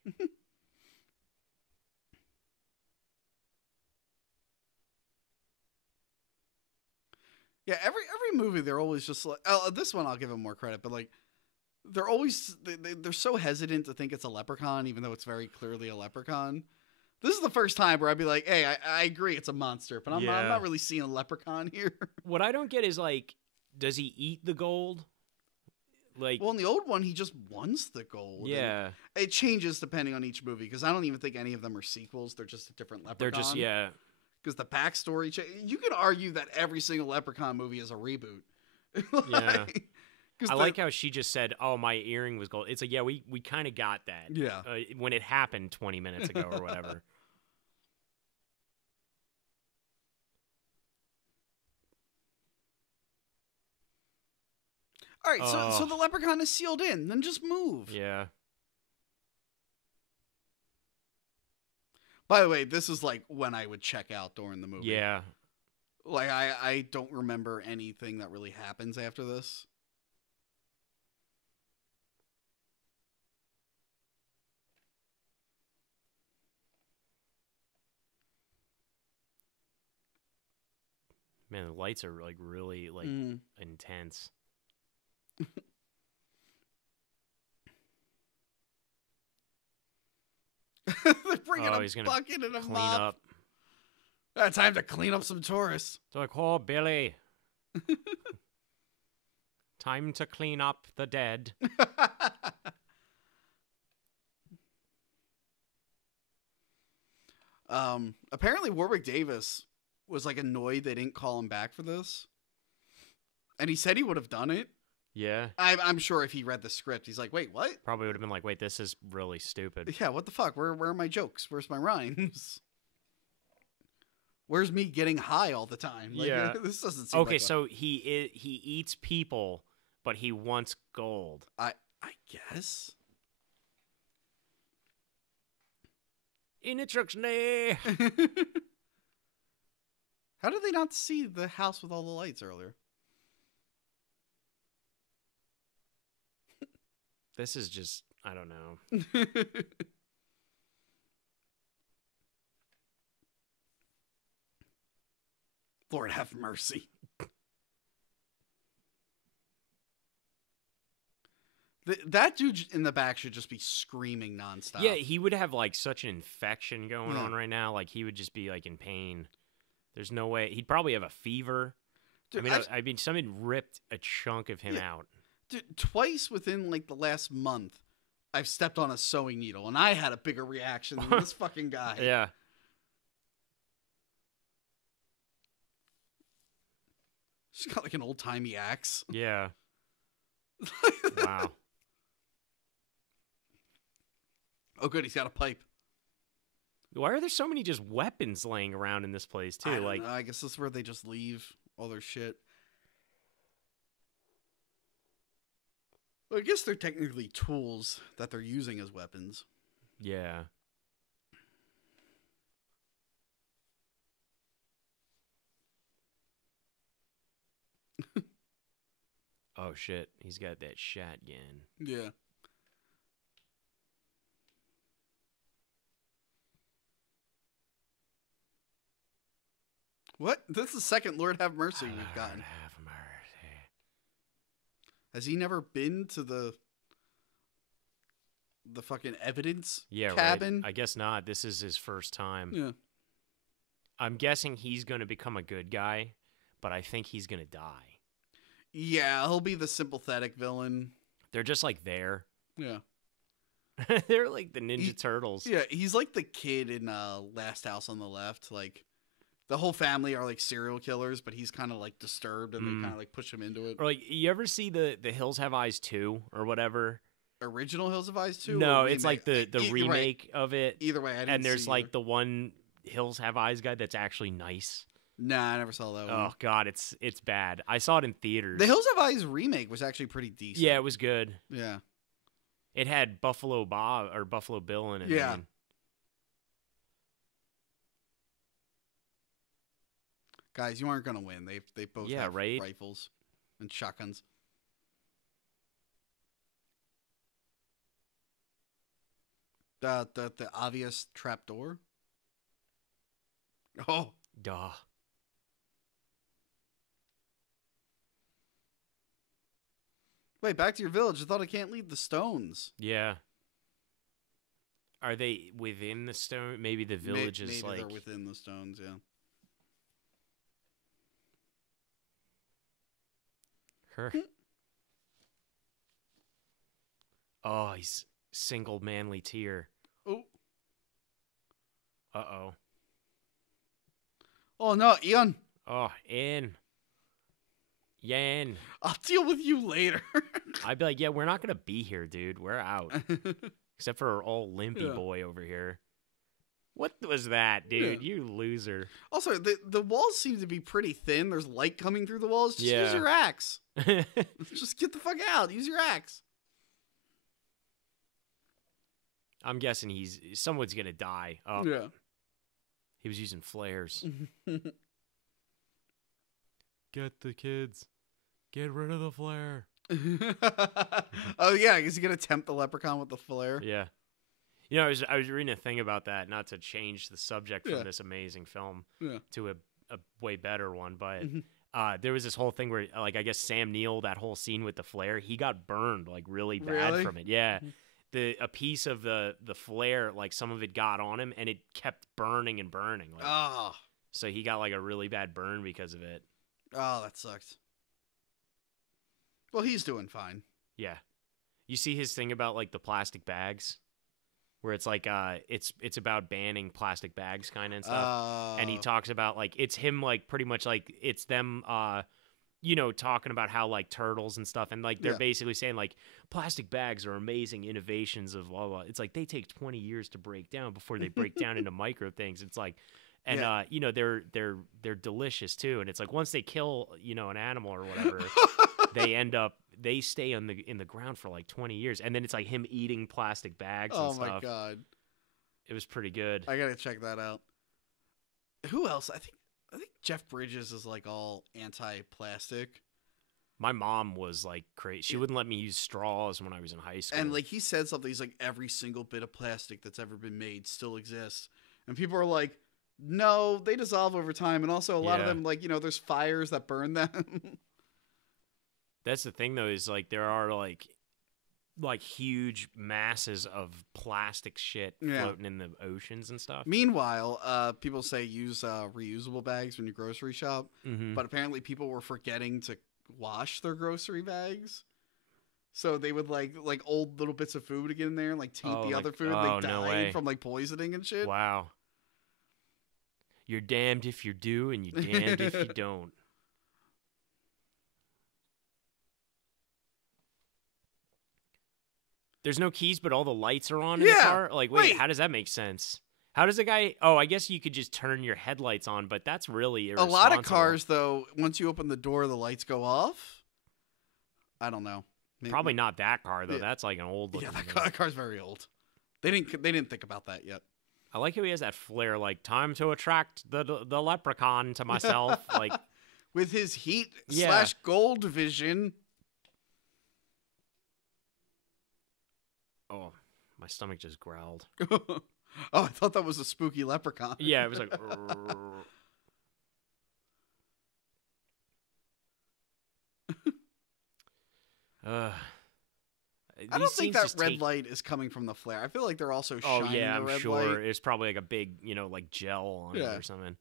Yeah, every movie they're always just like, this one I'll give them more credit, but like they're always they're so hesitant to think it's a leprechaun, even though it's very clearly a leprechaun. This is the first time where I'd be like, hey, I agree it's a monster, but I'm not really seeing a leprechaun here. What I don't get is, like, does he eat the gold? Like, well, in the old one, he just wants the gold. Yeah, it changes depending on each movie because I don't even think any of them are sequels. They're just a different leprechaun. They're just because the backstory, you could argue that every single Leprechaun movie is a reboot. Yeah. I like how she just said, oh, my earring was gold. It's like, yeah, we kind of got that. Yeah. When it happened 20 minutes ago or whatever. All right, so the leprechaun is sealed in. Then just move. Yeah. By the way, this is like when I would check out during the movie. Yeah. Like, I don't remember anything that really happens after this. Man, the lights are like really like intense. They're bringing a bucket and a mop. Up. Time to clean up some tourists. They're like, oh, Billy. Time to clean up the dead. Apparently Warwick Davis was like annoyed they didn't call him back for this. And he said he would have done it. Yeah. I'm sure if he read the script, he's like, wait, what? Probably would have been like, wait, this is really stupid. Yeah, what the fuck? Where are my jokes? Where's my rhymes? Where's me getting high all the time? Like, yeah. This doesn't seem okay, like so he eats people, but he wants gold. I guess. Instructionary. How did they not see the house with all the lights earlier? This is just, I don't know. Lord have mercy. That dude in the back should just be screaming nonstop. Yeah, he would have like such an infection going on right now. Like he would just be like in pain. There's no way. He'd probably have a fever. Dude, I mean, someone ripped a chunk of him out. Dude, twice within like the last month, I've stepped on a sewing needle, and I had a bigger reaction than this fucking guy. Yeah. She's got like an old-timey axe. Yeah. Wow. Oh, good. He's got a pipe. Why are there so many just weapons laying around in this place, too? I don't know. I guess this is where they just leave all their shit. Well, I guess they're technically tools that they're using as weapons. Yeah. Oh, shit. He's got that shotgun. Yeah. What? This is the second Lord Have Mercy we've gotten. Lord have mercy. Has he never been to the fucking evidence cabin? Right. I guess not. This is his first time. Yeah. I'm guessing he's going to become a good guy, but I think he's going to die. Yeah, he'll be the sympathetic villain. They're just like there. Yeah. They're like the Ninja Turtles. Yeah, he's like the kid in Last House on the Left. Like, the whole family are like serial killers, but he's kind of like disturbed and they kind of like push him into it. Or like, you ever see the Hills Have Eyes 2 or whatever? Original Hills Have Eyes 2? No, it's like the remake of it. Either way, I didn't and there's see like the one Hills Have Eyes guy that's actually nice. Nah, I never saw that one. Oh god, it's bad. I saw it in theaters. The Hills Have Eyes remake was actually pretty decent. Yeah, it was good. Yeah. It had Buffalo Bob or Buffalo Bill in it. Yeah. Man. Guys, you aren't gonna win. They both have rifles and shotguns. The obvious trapdoor. Oh. Duh. Wait, back to your village. I thought I can't leave the stones. Yeah. Are they within the stone? Maybe the village is maybe like... they're within the stones, yeah. Her. Oh, he's single manly tear. Oh. Uh-oh. Oh, no, Ian. Oh, Ian. Yan. I'll deal with you later. I'd be like, yeah, we're not going to be here, dude. We're out. Except for our old limpy boy over here. What was that, dude? Yeah. You loser. Also, the walls seem to be pretty thin. There's light coming through the walls. Just use your axe. Just get the fuck out. Use your axe. I'm guessing someone's gonna die. Oh, yeah. He was using flares. Get the kids. Get rid of the flare. Oh yeah, is he gonna tempt the leprechaun with the flare? Yeah. You know, I was reading a thing about that, not to change the subject from this amazing film to a way better one, but there was this whole thing where, like, I guess Sam Neill, that whole scene with the flare, he got burned, like, really bad from it. Yeah. A piece of the flare, like, some of it got on him, and it kept burning and burning. Like, so he got, like, a really bad burn because of it. Oh, that sucked. Well, he's doing fine. Yeah. You see his thing about, like, the plastic bags? Where it's like it's about banning plastic bags kind of and stuff. And he talks about, like, it's him, like, pretty much like it's them you know, talking about how, like, turtles and stuff, and, like, they're basically saying, like, plastic bags are amazing innovations of blah blah. It's like they take 20 years to break down before they break down into micro things. It's like, and you know, they're delicious too, and it's like once they kill, you know, an animal or whatever, they stay in the ground for like 20 years, and then it's like him eating plastic bags and stuff. Oh my god. It was pretty good. I gotta check that out. Who else? I think Jeff Bridges is like all anti-plastic. My mom was like crazy. She wouldn't let me use straws when I was in high school. And like he said something, he's like, every single bit of plastic that's ever been made still exists. And people are like, no, they dissolve over time. And also a lot of them, like, you know, there's fires that burn them. That's the thing, though, is like there are like huge masses of plastic shit floating in the oceans and stuff. Meanwhile, people say use reusable bags when you grocery shop, but apparently people were forgetting to wash their grocery bags. So they would like old little bits of food to get in there and like taint the other food. They died from like poisoning and shit. Wow. You're damned if you do, and you're damned if you don't. There's no keys, but all the lights are on in the car? Like, wait, how does that make sense? How does a guy... Oh, I guess you could just turn your headlights on, but that's really irresponsible. A lot of cars, though, once you open the door, the lights go off. I don't know. Maybe. Probably not that car, though. That's like an old... Yeah, that car's very old. They didn't think about that yet. I like how he has that flair, like, time to attract the leprechaun to myself. Like, with his heat / gold vision... Oh, my stomach just growled. Oh, I thought that was a spooky leprechaun. Yeah, it was like... I don't think that red light is coming from the flare. I feel like they're also shining the red light. Oh, yeah, I'm sure. It's probably like a big, you know, like gel on it or something.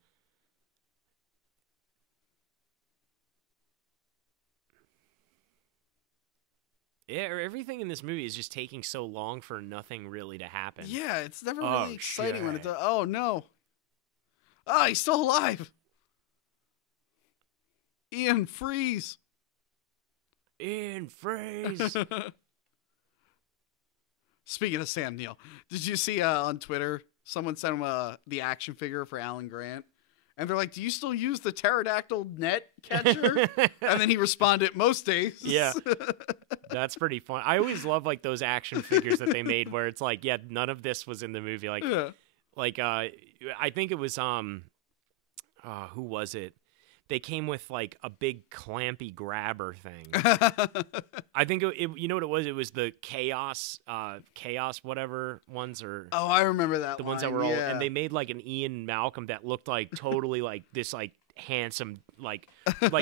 Yeah, everything in this movie is just taking so long for nothing really to happen. Yeah, it's never really exciting when it does. Oh, no. Oh, he's still alive. Ian, freeze. Ian, freeze. Speaking of Sam Neill, did you see on Twitter, someone sent him the action figure for Alan Grant? And they're like, do you still use the pterodactyl net catcher? And then he responded, most days. Yeah. That's pretty fun. I always love like those action figures that they made where it's like, yeah, none of this was in the movie. Like, I think it was, who was it? They came with like a big clampy grabber thing. I think you know what it was? It was the chaos whatever ones or. Oh, I remember that. The ones that were all, and they made like an Ian Malcolm that looked like totally like this like handsome like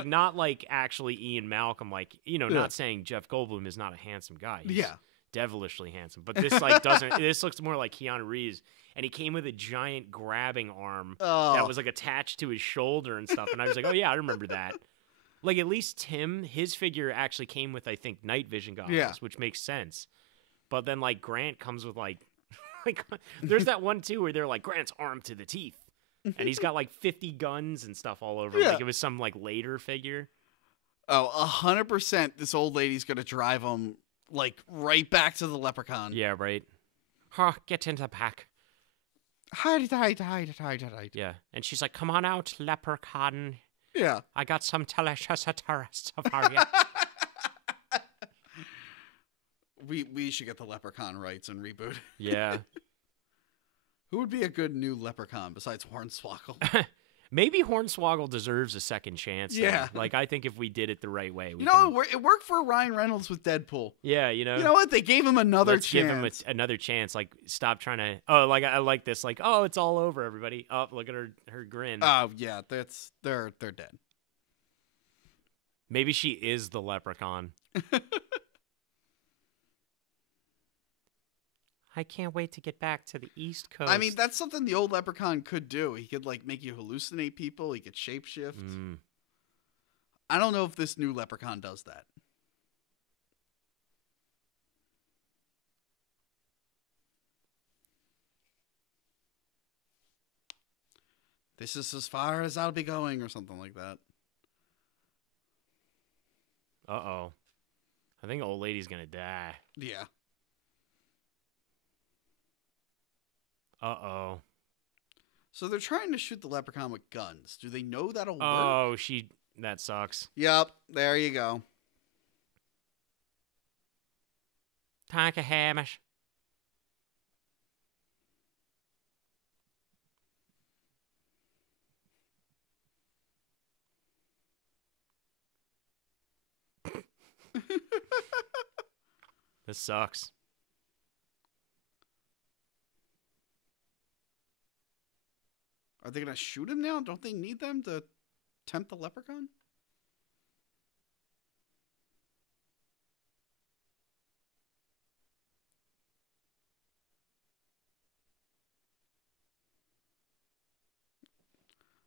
not like actually Ian Malcolm, like, you know, not saying Jeff Goldblum is not a handsome guy. He's devilishly handsome, but this like doesn't. This looks more like Keanu Reeves. And he came with a giant grabbing arm that was like attached to his shoulder and stuff. And I was like, oh yeah, I remember that. Like at least Tim, his figure actually came with, I think, night vision goggles, which makes sense. But then like Grant comes with like there's that one too where they're like Grant's armed to the teeth, and he's got like 50 guns and stuff all over him. Like it was some like later figure. Oh, 100%. This old lady's gonna drive him like right back to the leprechaun. Yeah, right. Huh, get into the pack. Hide. Yeah, and she's like, "Come on out, Leprechaun. Yeah. I got some delicious tourists for you." We should get the Leprechaun rights and reboot. Yeah. Who would be a good new Leprechaun besides Hornswoggle? Maybe Hornswoggle deserves a second chance. Yeah. Though. Like, I think if we did it the right way, it worked for Ryan Reynolds with Deadpool. Yeah, you know. You know what? They gave him another Let's chance. give him another chance. Like, stop trying to. Oh, like I like this. Like, oh, it's all over, everybody. Oh, look at her grin. Oh yeah, they're dead. Maybe she is the Leprechaun. I can't wait to get back to the East Coast. I mean, that's something the old Leprechaun could do. He could, like, make you hallucinate people. He could shapeshift. I don't know if this new Leprechaun does that. This is as far as I'll be going, or something like that. Uh-oh. I think old lady's gonna die. Yeah. Uh-oh. So they're trying to shoot the Leprechaun with guns. Do they know that'll work? Oh, that sucks. Yep, there you go. Thank you, Hamish. This sucks. Are they going to shoot him now? Don't they need them to tempt the Leprechaun?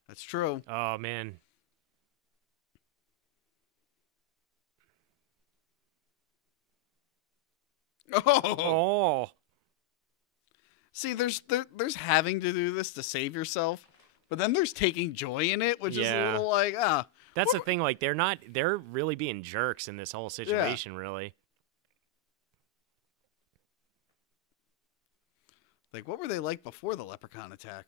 That's true. Oh, man. Oh. See, there's having to do this to save yourself, but then there's taking joy in it, which is a little like, That's the thing, like, they're really being jerks in this whole situation, really. Like, what were they like before the Leprechaun attack?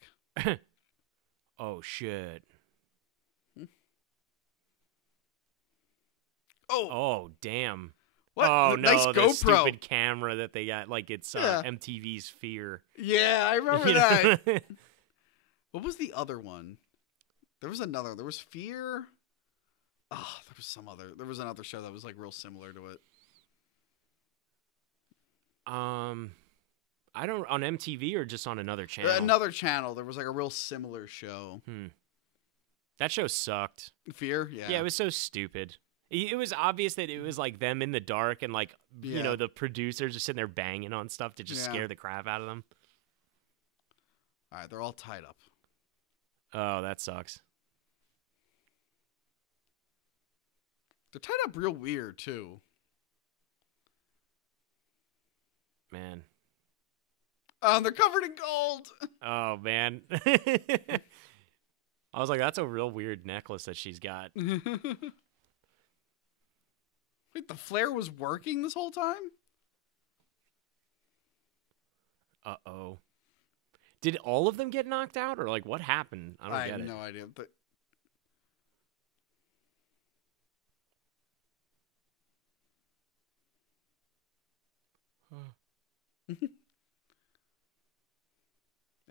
Oh, shit. Oh, damn. What? Oh, no, nice the GoPro. stupid camera that they got. Like, it's MTV's Fear. Yeah, I remember that. What was the other one? There was another. There was Fear. Oh, there was another show that was, like, real similar to it. I don't, on MTV or just on another channel? Another channel. There was, like, a real similar show. That show sucked. Fear? Yeah. Yeah, it was so stupid. It was obvious that it was, like, them in the dark and, like, you know, the producers are sitting there banging on stuff to just scare the crap out of them. All right, they're all tied up. Oh, that sucks. They're tied up real weird, too. Man. Oh, they're covered in gold. Oh, man. I was like, that's a real weird necklace that she's got. Wait, the flare was working this whole time? Uh-oh. Did all of them get knocked out, or, like, what happened? I have no idea. But...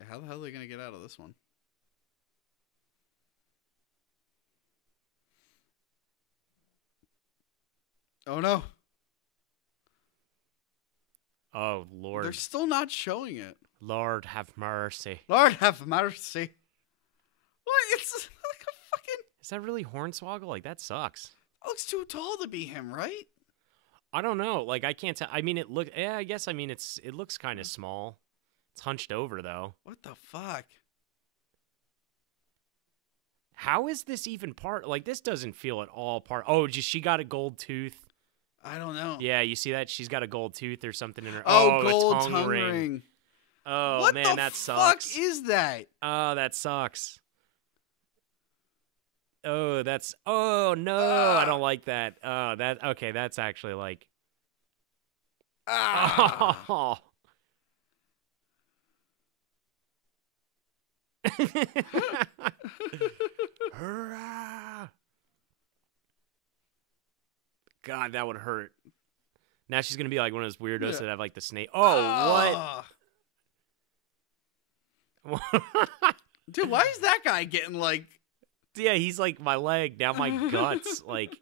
How the hell are they going to get out of this one? Oh, no. Oh, Lord. They're still not showing it. Lord have mercy. Lord have mercy. What? It's like a fucking... Is that really Hornswoggle? Like, that sucks. That looks too tall to be him, right? I don't know. Like, I can't tell. I mean, I guess, I mean, it looks kind of small. It's hunched over, though. What the fuck? How is this even part? Like, this doesn't feel at all part. Oh, she got a gold tooth. I don't know. Yeah, you see that? She's got a gold tooth or something in her. Oh, a gold tongue ring. Oh, what man, that sucks. What the fuck is that? Oh, that sucks. Oh, no, I don't like that. Oh, okay, that's actually like. Oh. Hurrah! God, that would hurt. Now she's gonna be like one of those weirdos that have like the snake. Oh, what? Dude, why is that guy getting like? Yeah, he's like my leg, now my guts. Like,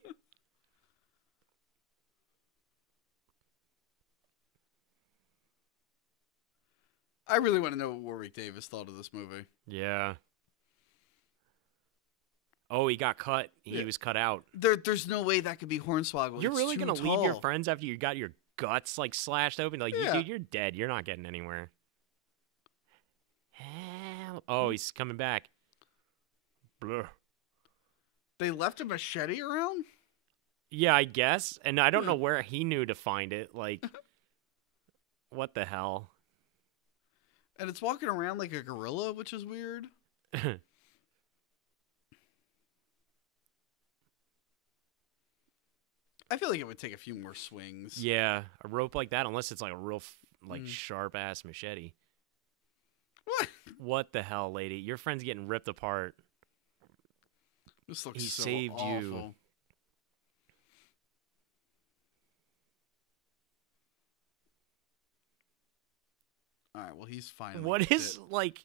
I really want to know what Warwick Davis thought of this movie. Yeah. Oh, he got cut. He was cut out. There's no way that could be Hornswoggle. You're really gonna leave your friends after you got your guts like slashed open? Like, dude, you're dead. You're not getting anywhere. Help. Oh, he's coming back. Blur. They left a machete around? Yeah, I guess. And I don't know where he knew to find it. Like, what the hell? And it's walking around like a gorilla, which is weird. I feel like it would take a few more swings. Yeah, a rope like that, unless it's like a real sharp-ass machete. What? What the hell, lady? Your friend's getting ripped apart. This looks he so saved awful. You. All right, well, he's finally. What is like?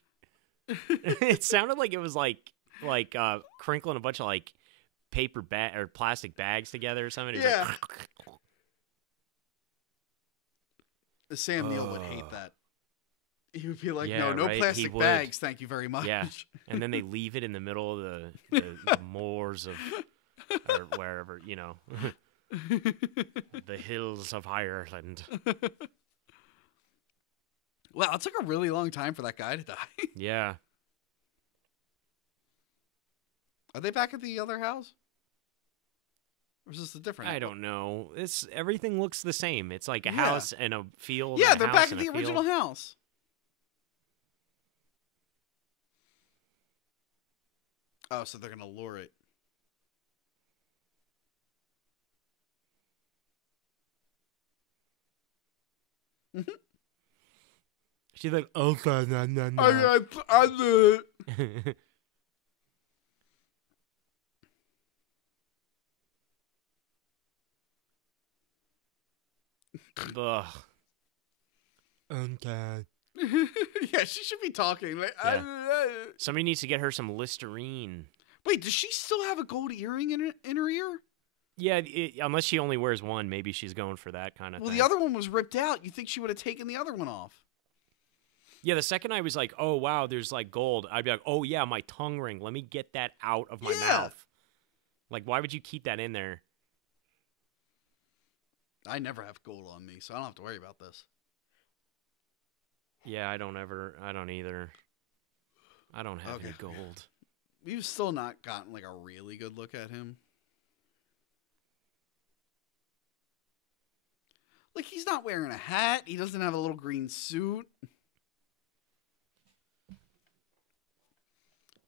It sounded like it was like crinkling a bunch of like paper bag or plastic bags together or something. It was like... Sam Neill would hate that. He would be like, no right? plastic bags, thank you very much. Yeah, and then they leave it in the middle of the moors of or wherever, you know, the hills of Ireland. Wow, it took a really long time for that guy to die. Yeah. Are they back at the other house? Or is this a different house? I don't know. Everything looks the same. It's like a house and a field. Yeah, and a they're house back at and the a original field. house. Oh, so they're going to lure it. She's like, oh, no. I did it. Ugh. Okay. Yeah, she should be talking. Like, somebody needs to get her some Listerine. Wait, does she still have a gold earring in her ear? Yeah, unless she only wears one, maybe she's going for that kind of thing. Well, the other one was ripped out. You think she would have taken the other one off? Yeah, the second I was like, oh, wow, there's like gold, I'd be like, oh, yeah, my tongue ring. Let me get that out of my mouth. Like, why would you keep that in there? I never have gold on me, so I don't have to worry about this. Yeah, I don't either. I don't have any gold. We've still not gotten like a really good look at him. Like, he's not wearing a hat. He doesn't have a little green suit.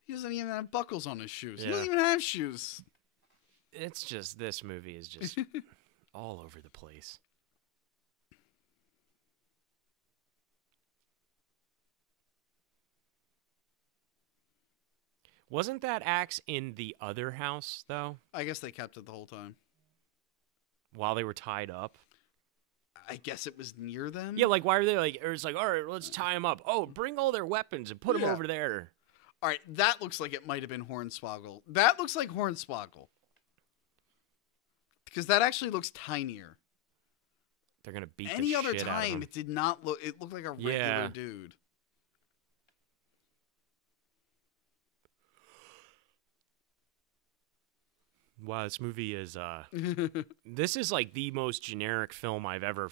He doesn't even have buckles on his shoes. Yeah. He doesn't even have shoes. It's just, this movie is just all over the place. Wasn't that axe in the other house, though? I guess they kept it the whole time. While they were tied up? I guess it was near them. Yeah, like, why are they like, or it's like, all right, let's tie them up. Oh, bring all their weapons and put them over there. All right, that looks like it might have been Hornswoggle. That looks like Hornswoggle. Because that actually looks tinier. They're going to beat Any the other shit out of time, him. it did not look, it looked like a regular dude. Wow, this movie is this is like the most generic film I've ever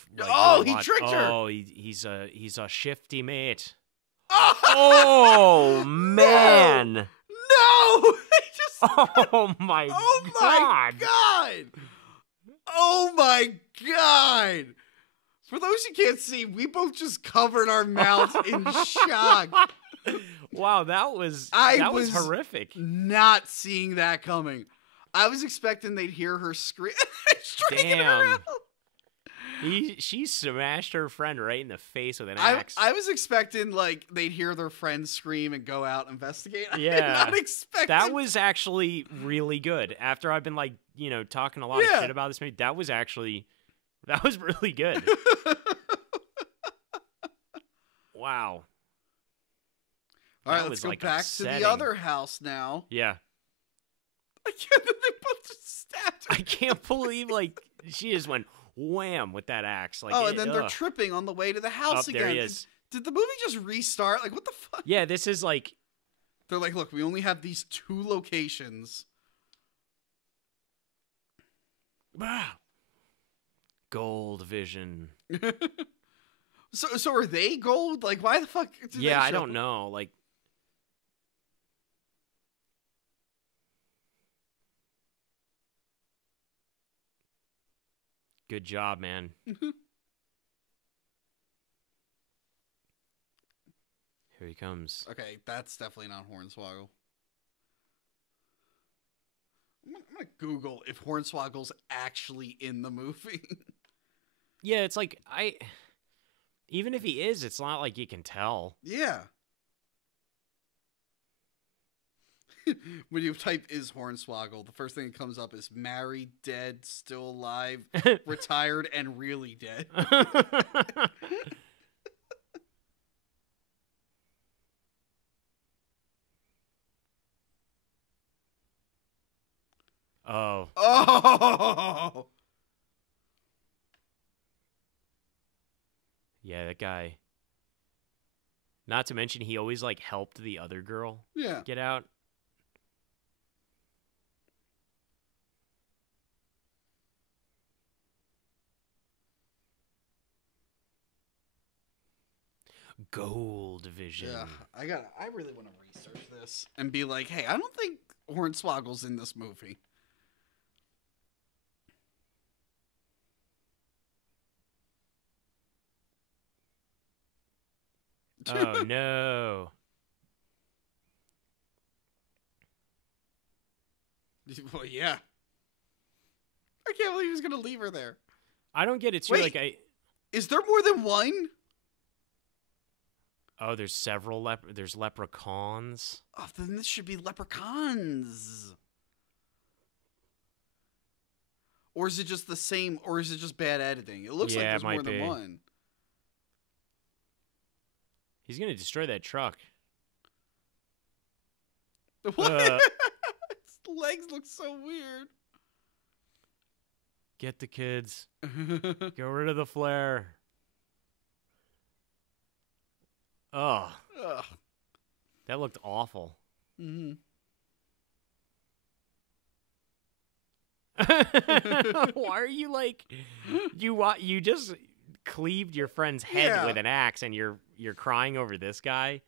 he tricked her. Oh, he's a shifty mate. Oh man. No. Oh my god. My god. Oh my god. For those who can't see, we both just covered our mouths in shock. Wow, that was horrific. Not seeing that coming. I was expecting they'd hear her scream. Damn. She smashed her friend right in the face with an axe. I was expecting like they'd hear their friends scream and go out and investigate. Yeah, I did not expect that was actually really good. After I've been like talking a lot of shit about this movie, that was really good. Wow. All right, let's go back to the other house now. Yeah. I can't believe they both stabbed her. I can't believe like she just went wham with that axe. Like, and then they're tripping on the way to the house again. There he is. Did the movie just restart? Like, what the fuck? Yeah, this is like... They're like, look, we only have these 2 locations. Gold vision. So are they gold? Like, why the fuck? Yeah, I don't know. Like, good job, man. Here he comes. Okay, that's definitely not Hornswoggle. I'm gonna Google if Hornswoggle's actually in the movie. Yeah, it's like even if he is, it's not like you can tell. Yeah. When you type "is Hornswoggle," the first thing that comes up is married, dead, still alive, retired, and really dead. Oh. Yeah, that guy. Not to mention, he always like helped the other girl get out. Gold vision. Yeah, I really want to research this and be like, hey, I don't think Hornswoggle's in this movie. Oh no. Well, yeah. I can't believe he was gonna leave her there. I don't get it too. Wait, like, is there more than one? Oh, there's several there's leprechauns. Oh, then this should be leprechauns. Or is it just the same? Or is it just bad editing? It looks like there's more than one. He's gonna destroy that truck. What? His legs look so weird. Get the kids. Get rid of the flare. Oh. Ugh. That looked awful. Mm-hmm. Why are you like you just cleaved your friend's head with an axe and you're crying over this guy?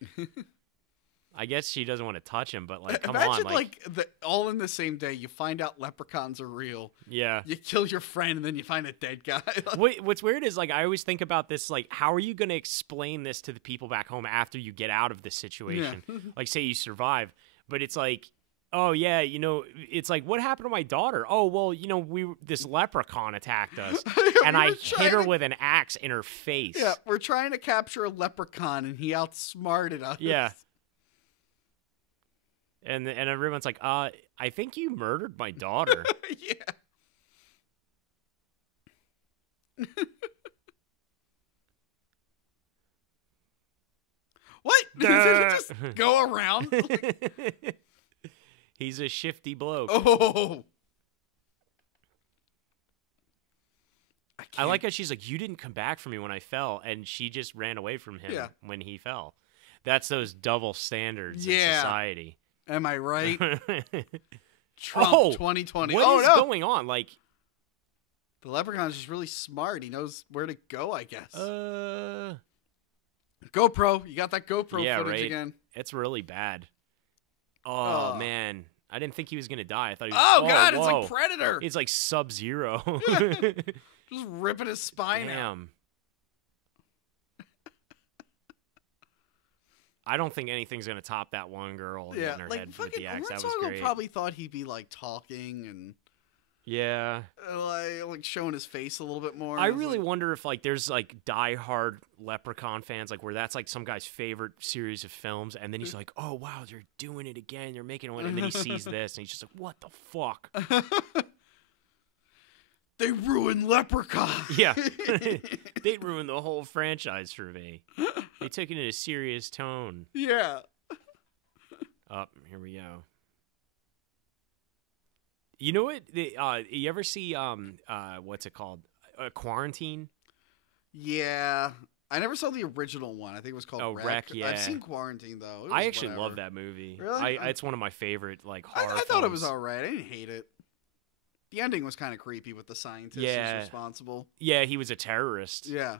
I guess she doesn't want to touch him, but like, come on, like all in the same day. You find out leprechauns are real. Yeah, you kill your friend and then you find a dead guy. What's weird is like I always think about this, like, how are you going to explain this to the people back home after you get out of this situation? Yeah. Like, say you survive, but it's like, oh yeah, it's like, what happened to my daughter? Oh well, this leprechaun attacked us, and I hit her with an axe in her face. Yeah, we're trying to capture a leprechaun, and he outsmarted us. Yeah. And everyone's like, I think you murdered my daughter. Yeah. What? Did he just go around? He's a shifty bloke. Oh. I like how she's like, you didn't come back for me when I fell, and she just ran away from him when he fell. That's those double standards in society. Am I right? Trump 2020. What is going on? Like, the leprechaun's just really smart. He knows where to go, I guess. GoPro. You got that GoPro footage again. It's really bad. Oh, man. I didn't think he was going to die. I thought he was... Oh, God, it's like Predator. It's like Sub-Zero. Just ripping his spine out. I don't think anything's going to top that one girl in her head with the axe. That was great. Probably thought he'd be like talking and Yeah. Like showing his face a little bit more. I really wonder if like there's like diehard Leprechaun fans like where that's like some guy's favorite series of films, and then he's like, oh wow, they're doing it again, they're making one, and then he sees this and he's just like, what the fuck? They ruined Leprechaun. Yeah. They ruined the whole franchise for me. They took it in a serious tone. Yeah. Oh, here we go. You know what? You ever see what's it called? Quarantine? Yeah. I never saw the original one. I think it was called Wreck. Yeah. I've seen Quarantine though. I actually love that movie. Really? It's one of my favorite like horror. I thought it was all right. I didn't hate it. The ending was kind of creepy with the scientist who's responsible. Yeah, he was a terrorist. Yeah.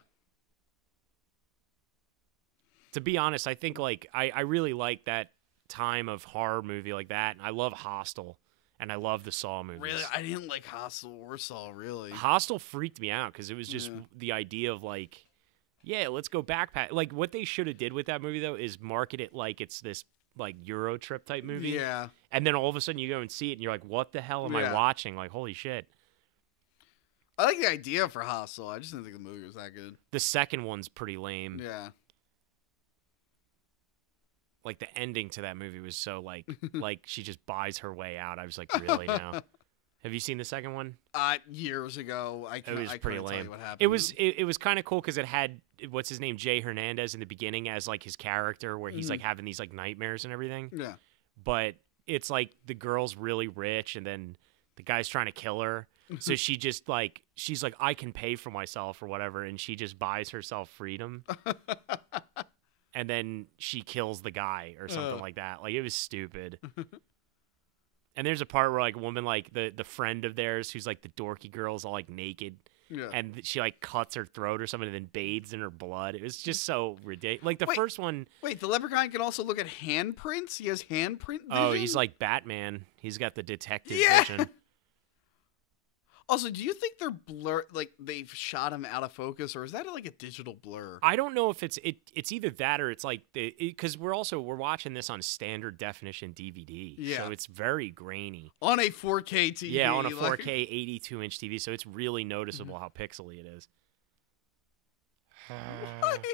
To be honest, I think like I really like that time of horror movie like that. And I love Hostel, and I love the Saw movies. Really, I didn't like Hostel or Saw. Really, Hostel freaked me out because it was just the idea of like, yeah, let's go backpack. Like what they should have did with that movie though is market it like it's this like Euro trip type movie. Yeah. And then all of a sudden you go and see it and you're like, what the hell am I watching? Like, holy shit. I like the idea for Hostel. I just didn't think the movie was that good. The second one's pretty lame. Yeah. Like the ending to that movie was so like like she just buys her way out. I was like, really now? Have you seen the second one? Years ago. It was pretty lame. Tell you what happened. It was kind of cool because it had what's his name, Jay Hernandez in the beginning as like his character where he's like having these like nightmares and everything. Yeah. But it's like the girl's really rich and then the guy's trying to kill her. So she just like she's like, I can pay for myself or whatever, and she just buys herself freedom. And then she kills the guy or something like that. Like it was stupid. And there's a part where like a woman like the friend of theirs who's like the dorky girl's all like naked. Yeah. And she like cuts her throat or something and then bathes in her blood. It was just so ridiculous. Like the first one. Wait, the Leprechaun can also look at handprints? He has handprint vision? Oh, he's like Batman. He's got the detective vision. Also, do you think they're blur? Like they've shot him out of focus, or is that like a digital blur? I don't know if it's either that or it's like because we're watching this on standard definition DVD, so it's very grainy on a 4K TV. Yeah, on a 4K 82-inch TV, so it's really noticeable how pixely it is. What?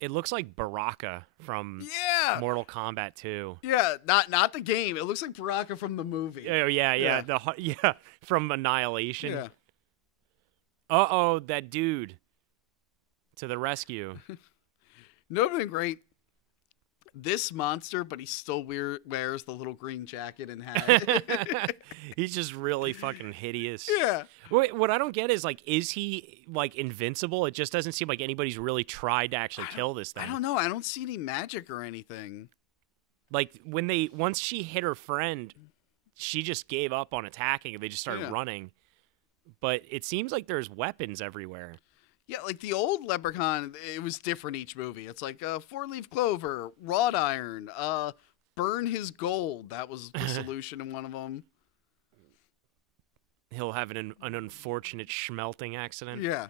It looks like Baraka from Mortal Kombat 2. Yeah, not the game. It looks like Baraka from the movie. Oh yeah. From Annihilation. Yeah. Uh-oh, that dude to the rescue. No, it'd been great. This monster, but he still wears the little green jacket and hat. He's just really fucking hideous. Yeah. Wait, what I don't get is, like, is he, like, invincible? It just doesn't seem like anybody's really tried to actually kill this thing. I don't know. I don't see any magic or anything. Like, once she hit her friend, she just gave up on attacking and they just started running. But it seems like there's weapons everywhere. Yeah, like the old Leprechaun, it was different each movie. It's like 4-leaf clover, wrought iron, burn his gold. That was the solution in one of them. He'll have an unfortunate schmelting accident. Yeah.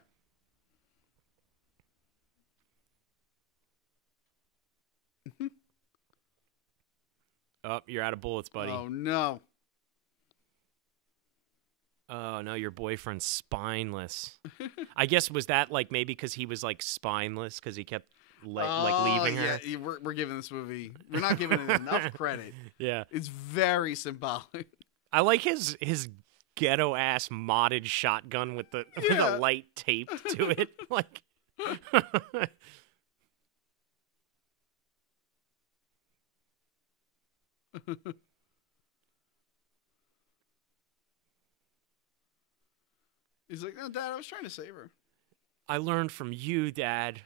Oh, you're out of bullets, buddy. Oh, no. Oh, no, your boyfriend's spineless. I guess was that like maybe because he was like spineless because he kept leaving her? Yeah, we're giving this movie, we're not giving it enough credit. Yeah. It's very symbolic. I like his ghetto ass modded shotgun with the light tape to it. Like He's like, no, Dad, I was trying to save her. I learned from you, Dad.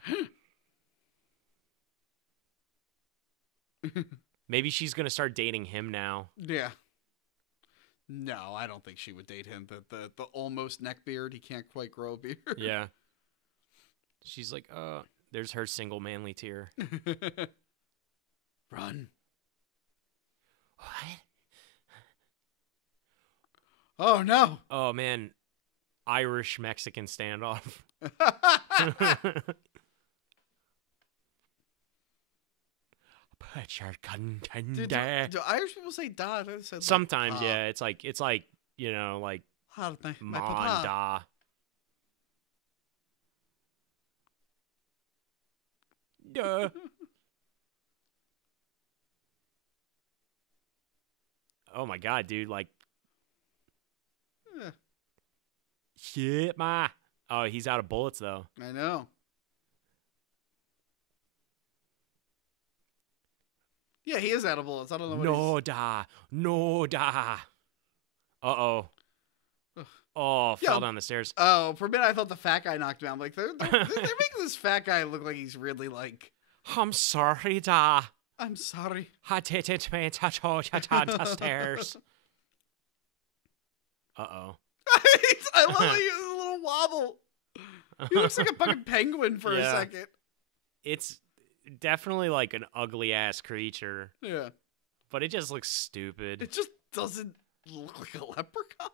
Maybe she's going to start dating him now. Yeah. No, I don't think she would date him. The almost neck beard, he can't quite grow a beard. Yeah. She's like, there's her single manly tear. Run. What? Oh, no. Oh, man. Irish-Mexican standoff. Put your cunt in Do there. Irish people say da? I said, Sometimes, yeah. It's like you know, like my da. Duh. Oh my god, dude! Like, shit, ma. Oh, he's out of bullets though. I know. Yeah, he is out of bullets. I don't know what No da. Uh-oh. Oh, fell down the stairs. Oh, for a minute I thought the fat guy knocked him out. I'm like, they're making this fat guy look like he's really like... I'm sorry, da. I'm sorry. I didn't mean to touch the stairs. Uh-oh. I love how he has a little wobble. He looks like a fucking penguin for a second. It's definitely like an ugly-ass creature. Yeah. But it just looks stupid. It just doesn't look like a leprechaun.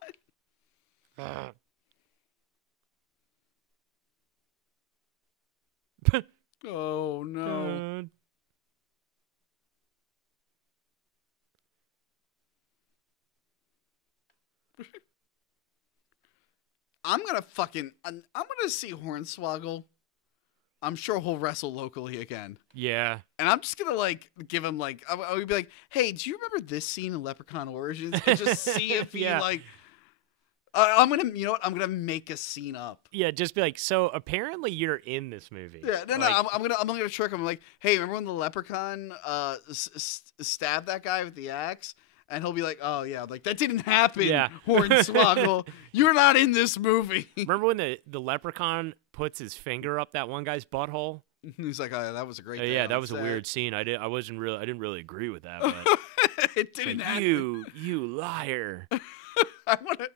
Oh, no. I'm gonna see Hornswoggle. I'm sure he'll wrestle locally again. Yeah. And I'm just gonna like give him like I would be like, hey, do you remember this scene in Leprechaun Origins? And just see if he like I'm gonna make a scene up. Yeah, just be like, so apparently you're in this movie. Yeah, no, like, I'm gonna trick him. I'm like, hey, remember when the Leprechaun stabbed that guy with the axe? And he'll be like, oh, yeah, like, that didn't happen, Hornswoggle. You're not in this movie. Remember when the Leprechaun puts his finger up that one guy's butthole? He's like, oh, that was a great day. Yeah, that was a weird scene. I didn't really agree with that. But it didn't like, happen. You liar. I want to...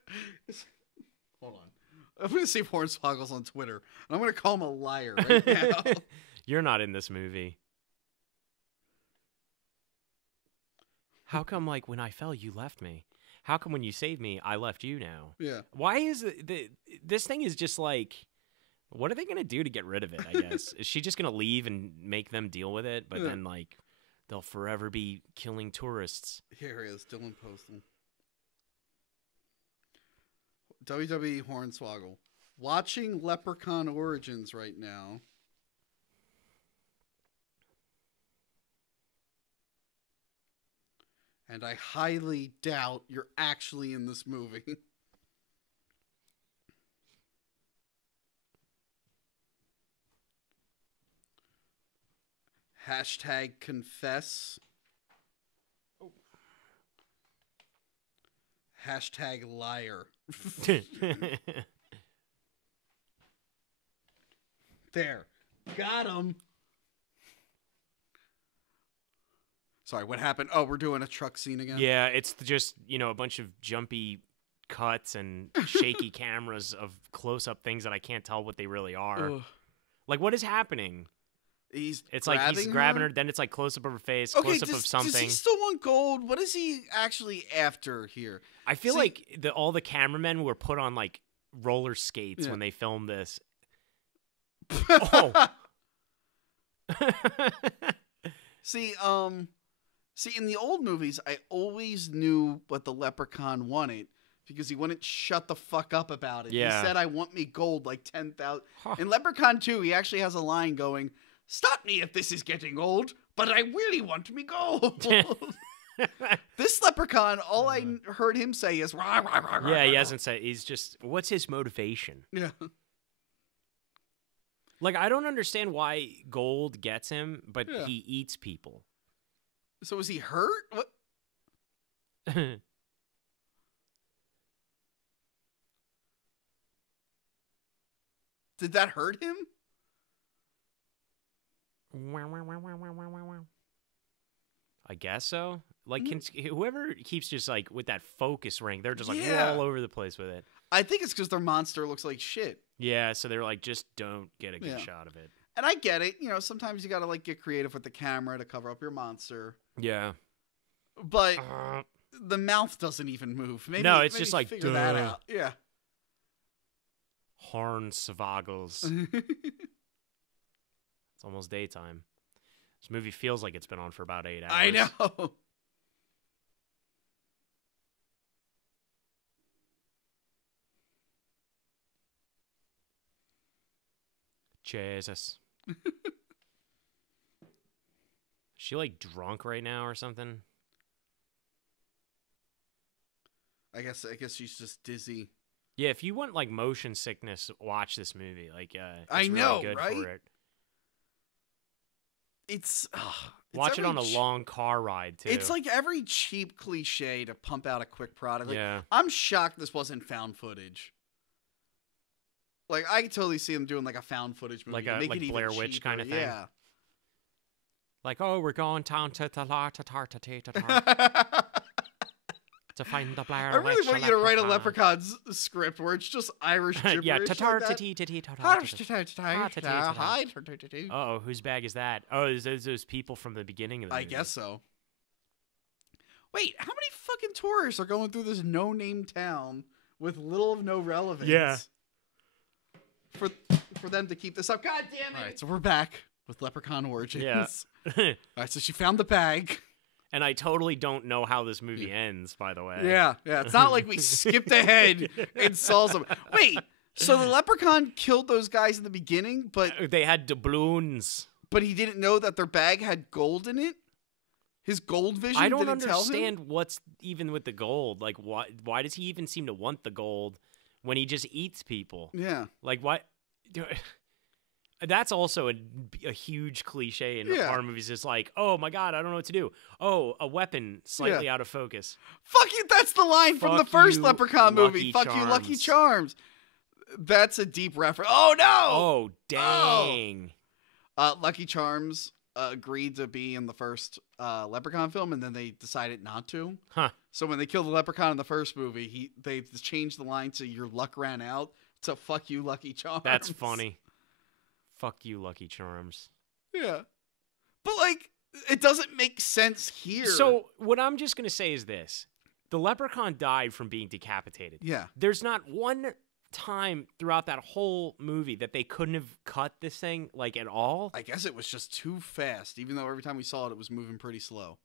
Hold on. I'm going to see if Hornswoggle's on Twitter. And I'm going to call him a liar right now. You're not in this movie. How come, like, when I fell, you left me? How come when you saved me, I left you now? Yeah. Why is this thing is just like, what are they going to do to get rid of it, I guess? Is she just going to leave and make them deal with it? But then, like, they'll forever be killing tourists. Here he is, Dylan Postal. WWE Hornswoggle. Watching Leprechaun Origins right now. And I highly doubt you're actually in this movie. Hashtag confess. Oh. Hashtag liar. There. Got him. Sorry, what happened? Oh, we're doing a truck scene again? Yeah, it's just, a bunch of jumpy cuts and shaky cameras of close-up things that I can't tell what they really are. Ugh. Like, what is happening? It's like he's grabbing her, then it's like close-up of her face, close-up of something. Does he still want gold? What is he actually after here? I feel like all the cameramen were put on, like, roller skates when they filmed this. Oh! See, in the old movies, I always knew what the Leprechaun wanted because he wouldn't shut the fuck up about it. Yeah. He said, I want me gold like 10,000. Huh. In Leprechaun 2, he actually has a line going, stop me if this is getting old, but I really want me gold. This Leprechaun, all I heard him say is, rah, rah, rah, rah, yeah, he hasn't said, he's just, what's his motivation? Yeah. Like, I don't understand why gold gets him, but he eats people. So is he hurt? What? Did that hurt him? I guess so. Like, whoever keeps just, like, with that focus ring, they're just, like, all over the place with it. I think it's because their monster looks like shit. Yeah, so they're like, just don't get a good shot of it. And I get it. Sometimes you gotta, like, get creative with the camera to cover up your monster. Yeah. But the mouth doesn't even move. Maybe, it's just like, figure that out. Yeah. Hornswoggles. It's almost daytime. This movie feels like it's been on for about 8 hours. I know. Jesus. Is she like drunk right now or something? I guess she's just dizzy. Yeah, if you want like motion sickness, watch this movie. Like, it's I know, really good right? for it. It's watch it on a long car ride too. It's like every cheap cliche to pump out a quick product. Like, yeah, I'm shocked this wasn't found footage. Like, I could totally see them doing like a found footage movie, like it Blair even Witch cheaper. kind of thing. Yeah. Like, oh, we're going down to to find the Blair Witch. I really want you to write a leprechaun. Leprechaun script where it's just Irish gibberish. Yeah, oh, whose bag is that? Oh, is those people from the beginning of the movie? I guess so. Wait, how many fucking tourists are going through this no-name town with little of no relevance? Yeah. For them to keep this up. God damn it! All right, so we're back with Leprechaun Origins. Yeah. All right, so she found the bag. And I totally don't know how this movie ends, by the way. Yeah. It's not like we skipped ahead and saw some. Wait, so the Leprechaun killed those guys in the beginning, but they had doubloons. But he didn't know that their bag had gold in it? His gold vision I don't didn't tell him? understand what's even with the gold. Like, why does he even seem to want the gold when he just eats people? Yeah. Like, why? That's also a huge cliche in horror movies. It's like, oh my god, I don't know what to do. Oh, a weapon slightly out of focus. Fuck you, that's the line from the first Leprechaun movie. Fuck you, Lucky Charms. That's a deep reference. Oh no! Oh, dang. Lucky Charms agreed to be in the first Leprechaun film, and then they decided not to. Huh. So when they killed the Leprechaun in the first movie, they changed the line to "Your luck ran out" to "Fuck you, Lucky Charms." That's funny. Fuck you, Lucky Charms. Yeah. But, like, it doesn't make sense here. So, what I'm just going to say is this. The Leprechaun died from being decapitated. Yeah. There's not one time throughout that whole movie that they couldn't have cut this thing, like, at all. I guess it was just too fast, even though every time we saw it, it was moving pretty slow.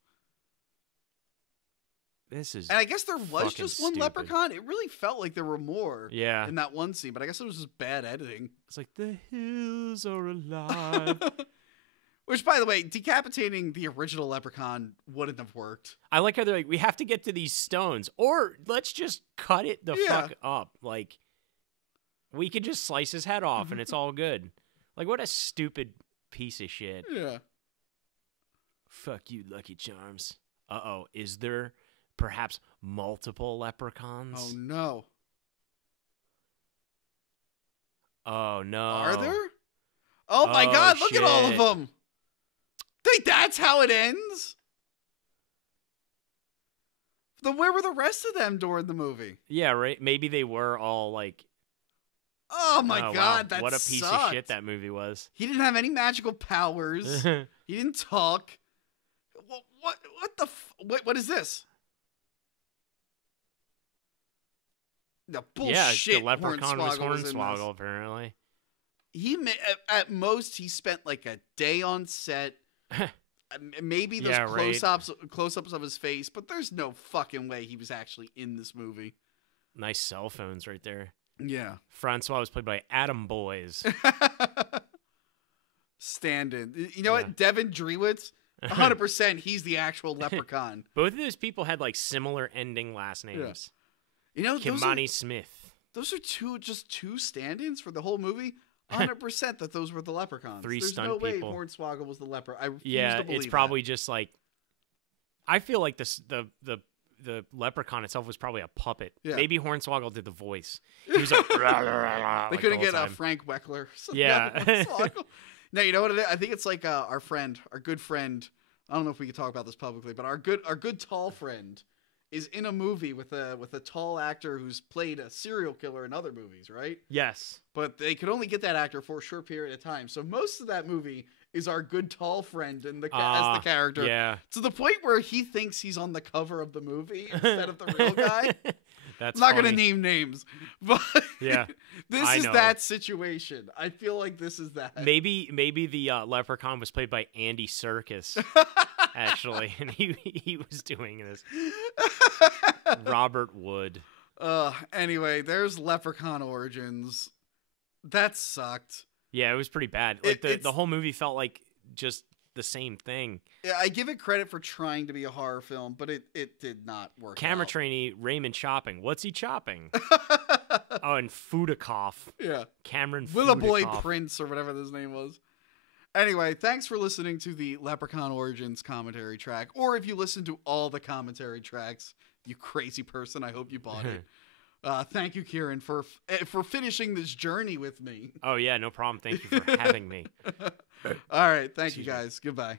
This is And I guess there was just one stupid. Leprechaun. It really felt like there were more Yeah. in that one scene, but I guess it was just bad editing. It's like, the hills are alive. Which, by the way, decapitating the original Leprechaun wouldn't have worked. I like how they're like, we have to get to these stones, or let's just cut it the fuck up. Like, we could just slice his head off and it's all good. Like, what a stupid piece of shit. Yeah. Fuck you, Lucky Charms. Uh-oh, is there perhaps multiple leprechauns? Oh, no. Oh, no. Are there? Oh, my God, look at all of them. Wait, that's how it ends? Then where were the rest of them during the movie? Yeah, right. Maybe they were all like... Oh, my God, wow. that What a piece sucked. of shit that movie was. He didn't have any magical powers. He didn't talk. What the... What is this? No, bullshit. Yeah, the Leprechaun was Hornswoggle Hornswoggle, apparently. At most, he spent like a day on set. Maybe those close-ups of his face, but there's no fucking way he was actually in this movie. Nice cell phones right there. Yeah. Francois was played by Adam Boys. Stand-in. You know what? Devin Drewitz, 100%, he's the actual Leprechaun. Both of those people had like similar ending last names. You know, Kimani Smith. Those are two stand-ins for the whole movie. 100% that those were the Leprechauns. There's no way people. Hornswoggle was the leper. I refuse to believe it's probably just like. I feel like the Leprechaun itself was probably a puppet. Yeah. Maybe Hornswoggle did the voice. He was like, they couldn't get Frank Weckler. Yeah. No, you know what it is? I think it's like our good friend. I don't know if we can talk about this publicly, but our good tall friend is in a movie with a tall actor who's played a serial killer in other movies, right? Yes. But they could only get that actor for a short period of time. So most of that movie is our good tall friend as the character. Yeah. To the point where he thinks he's on the cover of the movie instead of the real guy. That's I'm not funny. going to name names, but yeah, this is that situation. I feel like this is that. Maybe the Leprechaun was played by Andy Serkis, actually, and he was doing this. Robert Wood. Anyway, there's Leprechaun Origins. That sucked. Yeah, it was pretty bad. Like the whole movie felt like just the same thing. Yeah, I give it credit for trying to be a horror film, but it did not work. Camera out. trainee Raymond chopping. What's he chopping? Oh, and Fudikoff. Yeah. Cameron Willoughboy Fudikoff. Prince or whatever his name was. Anyway, thanks for listening to the Leprechaun Origins commentary track. Or if you listen to all the commentary tracks, you crazy person, I hope you bought it. Thank you, Kieran, for finishing this journey with me. Oh, yeah, no problem. Thank you for having me. All right. Thank you, guys. Goodbye.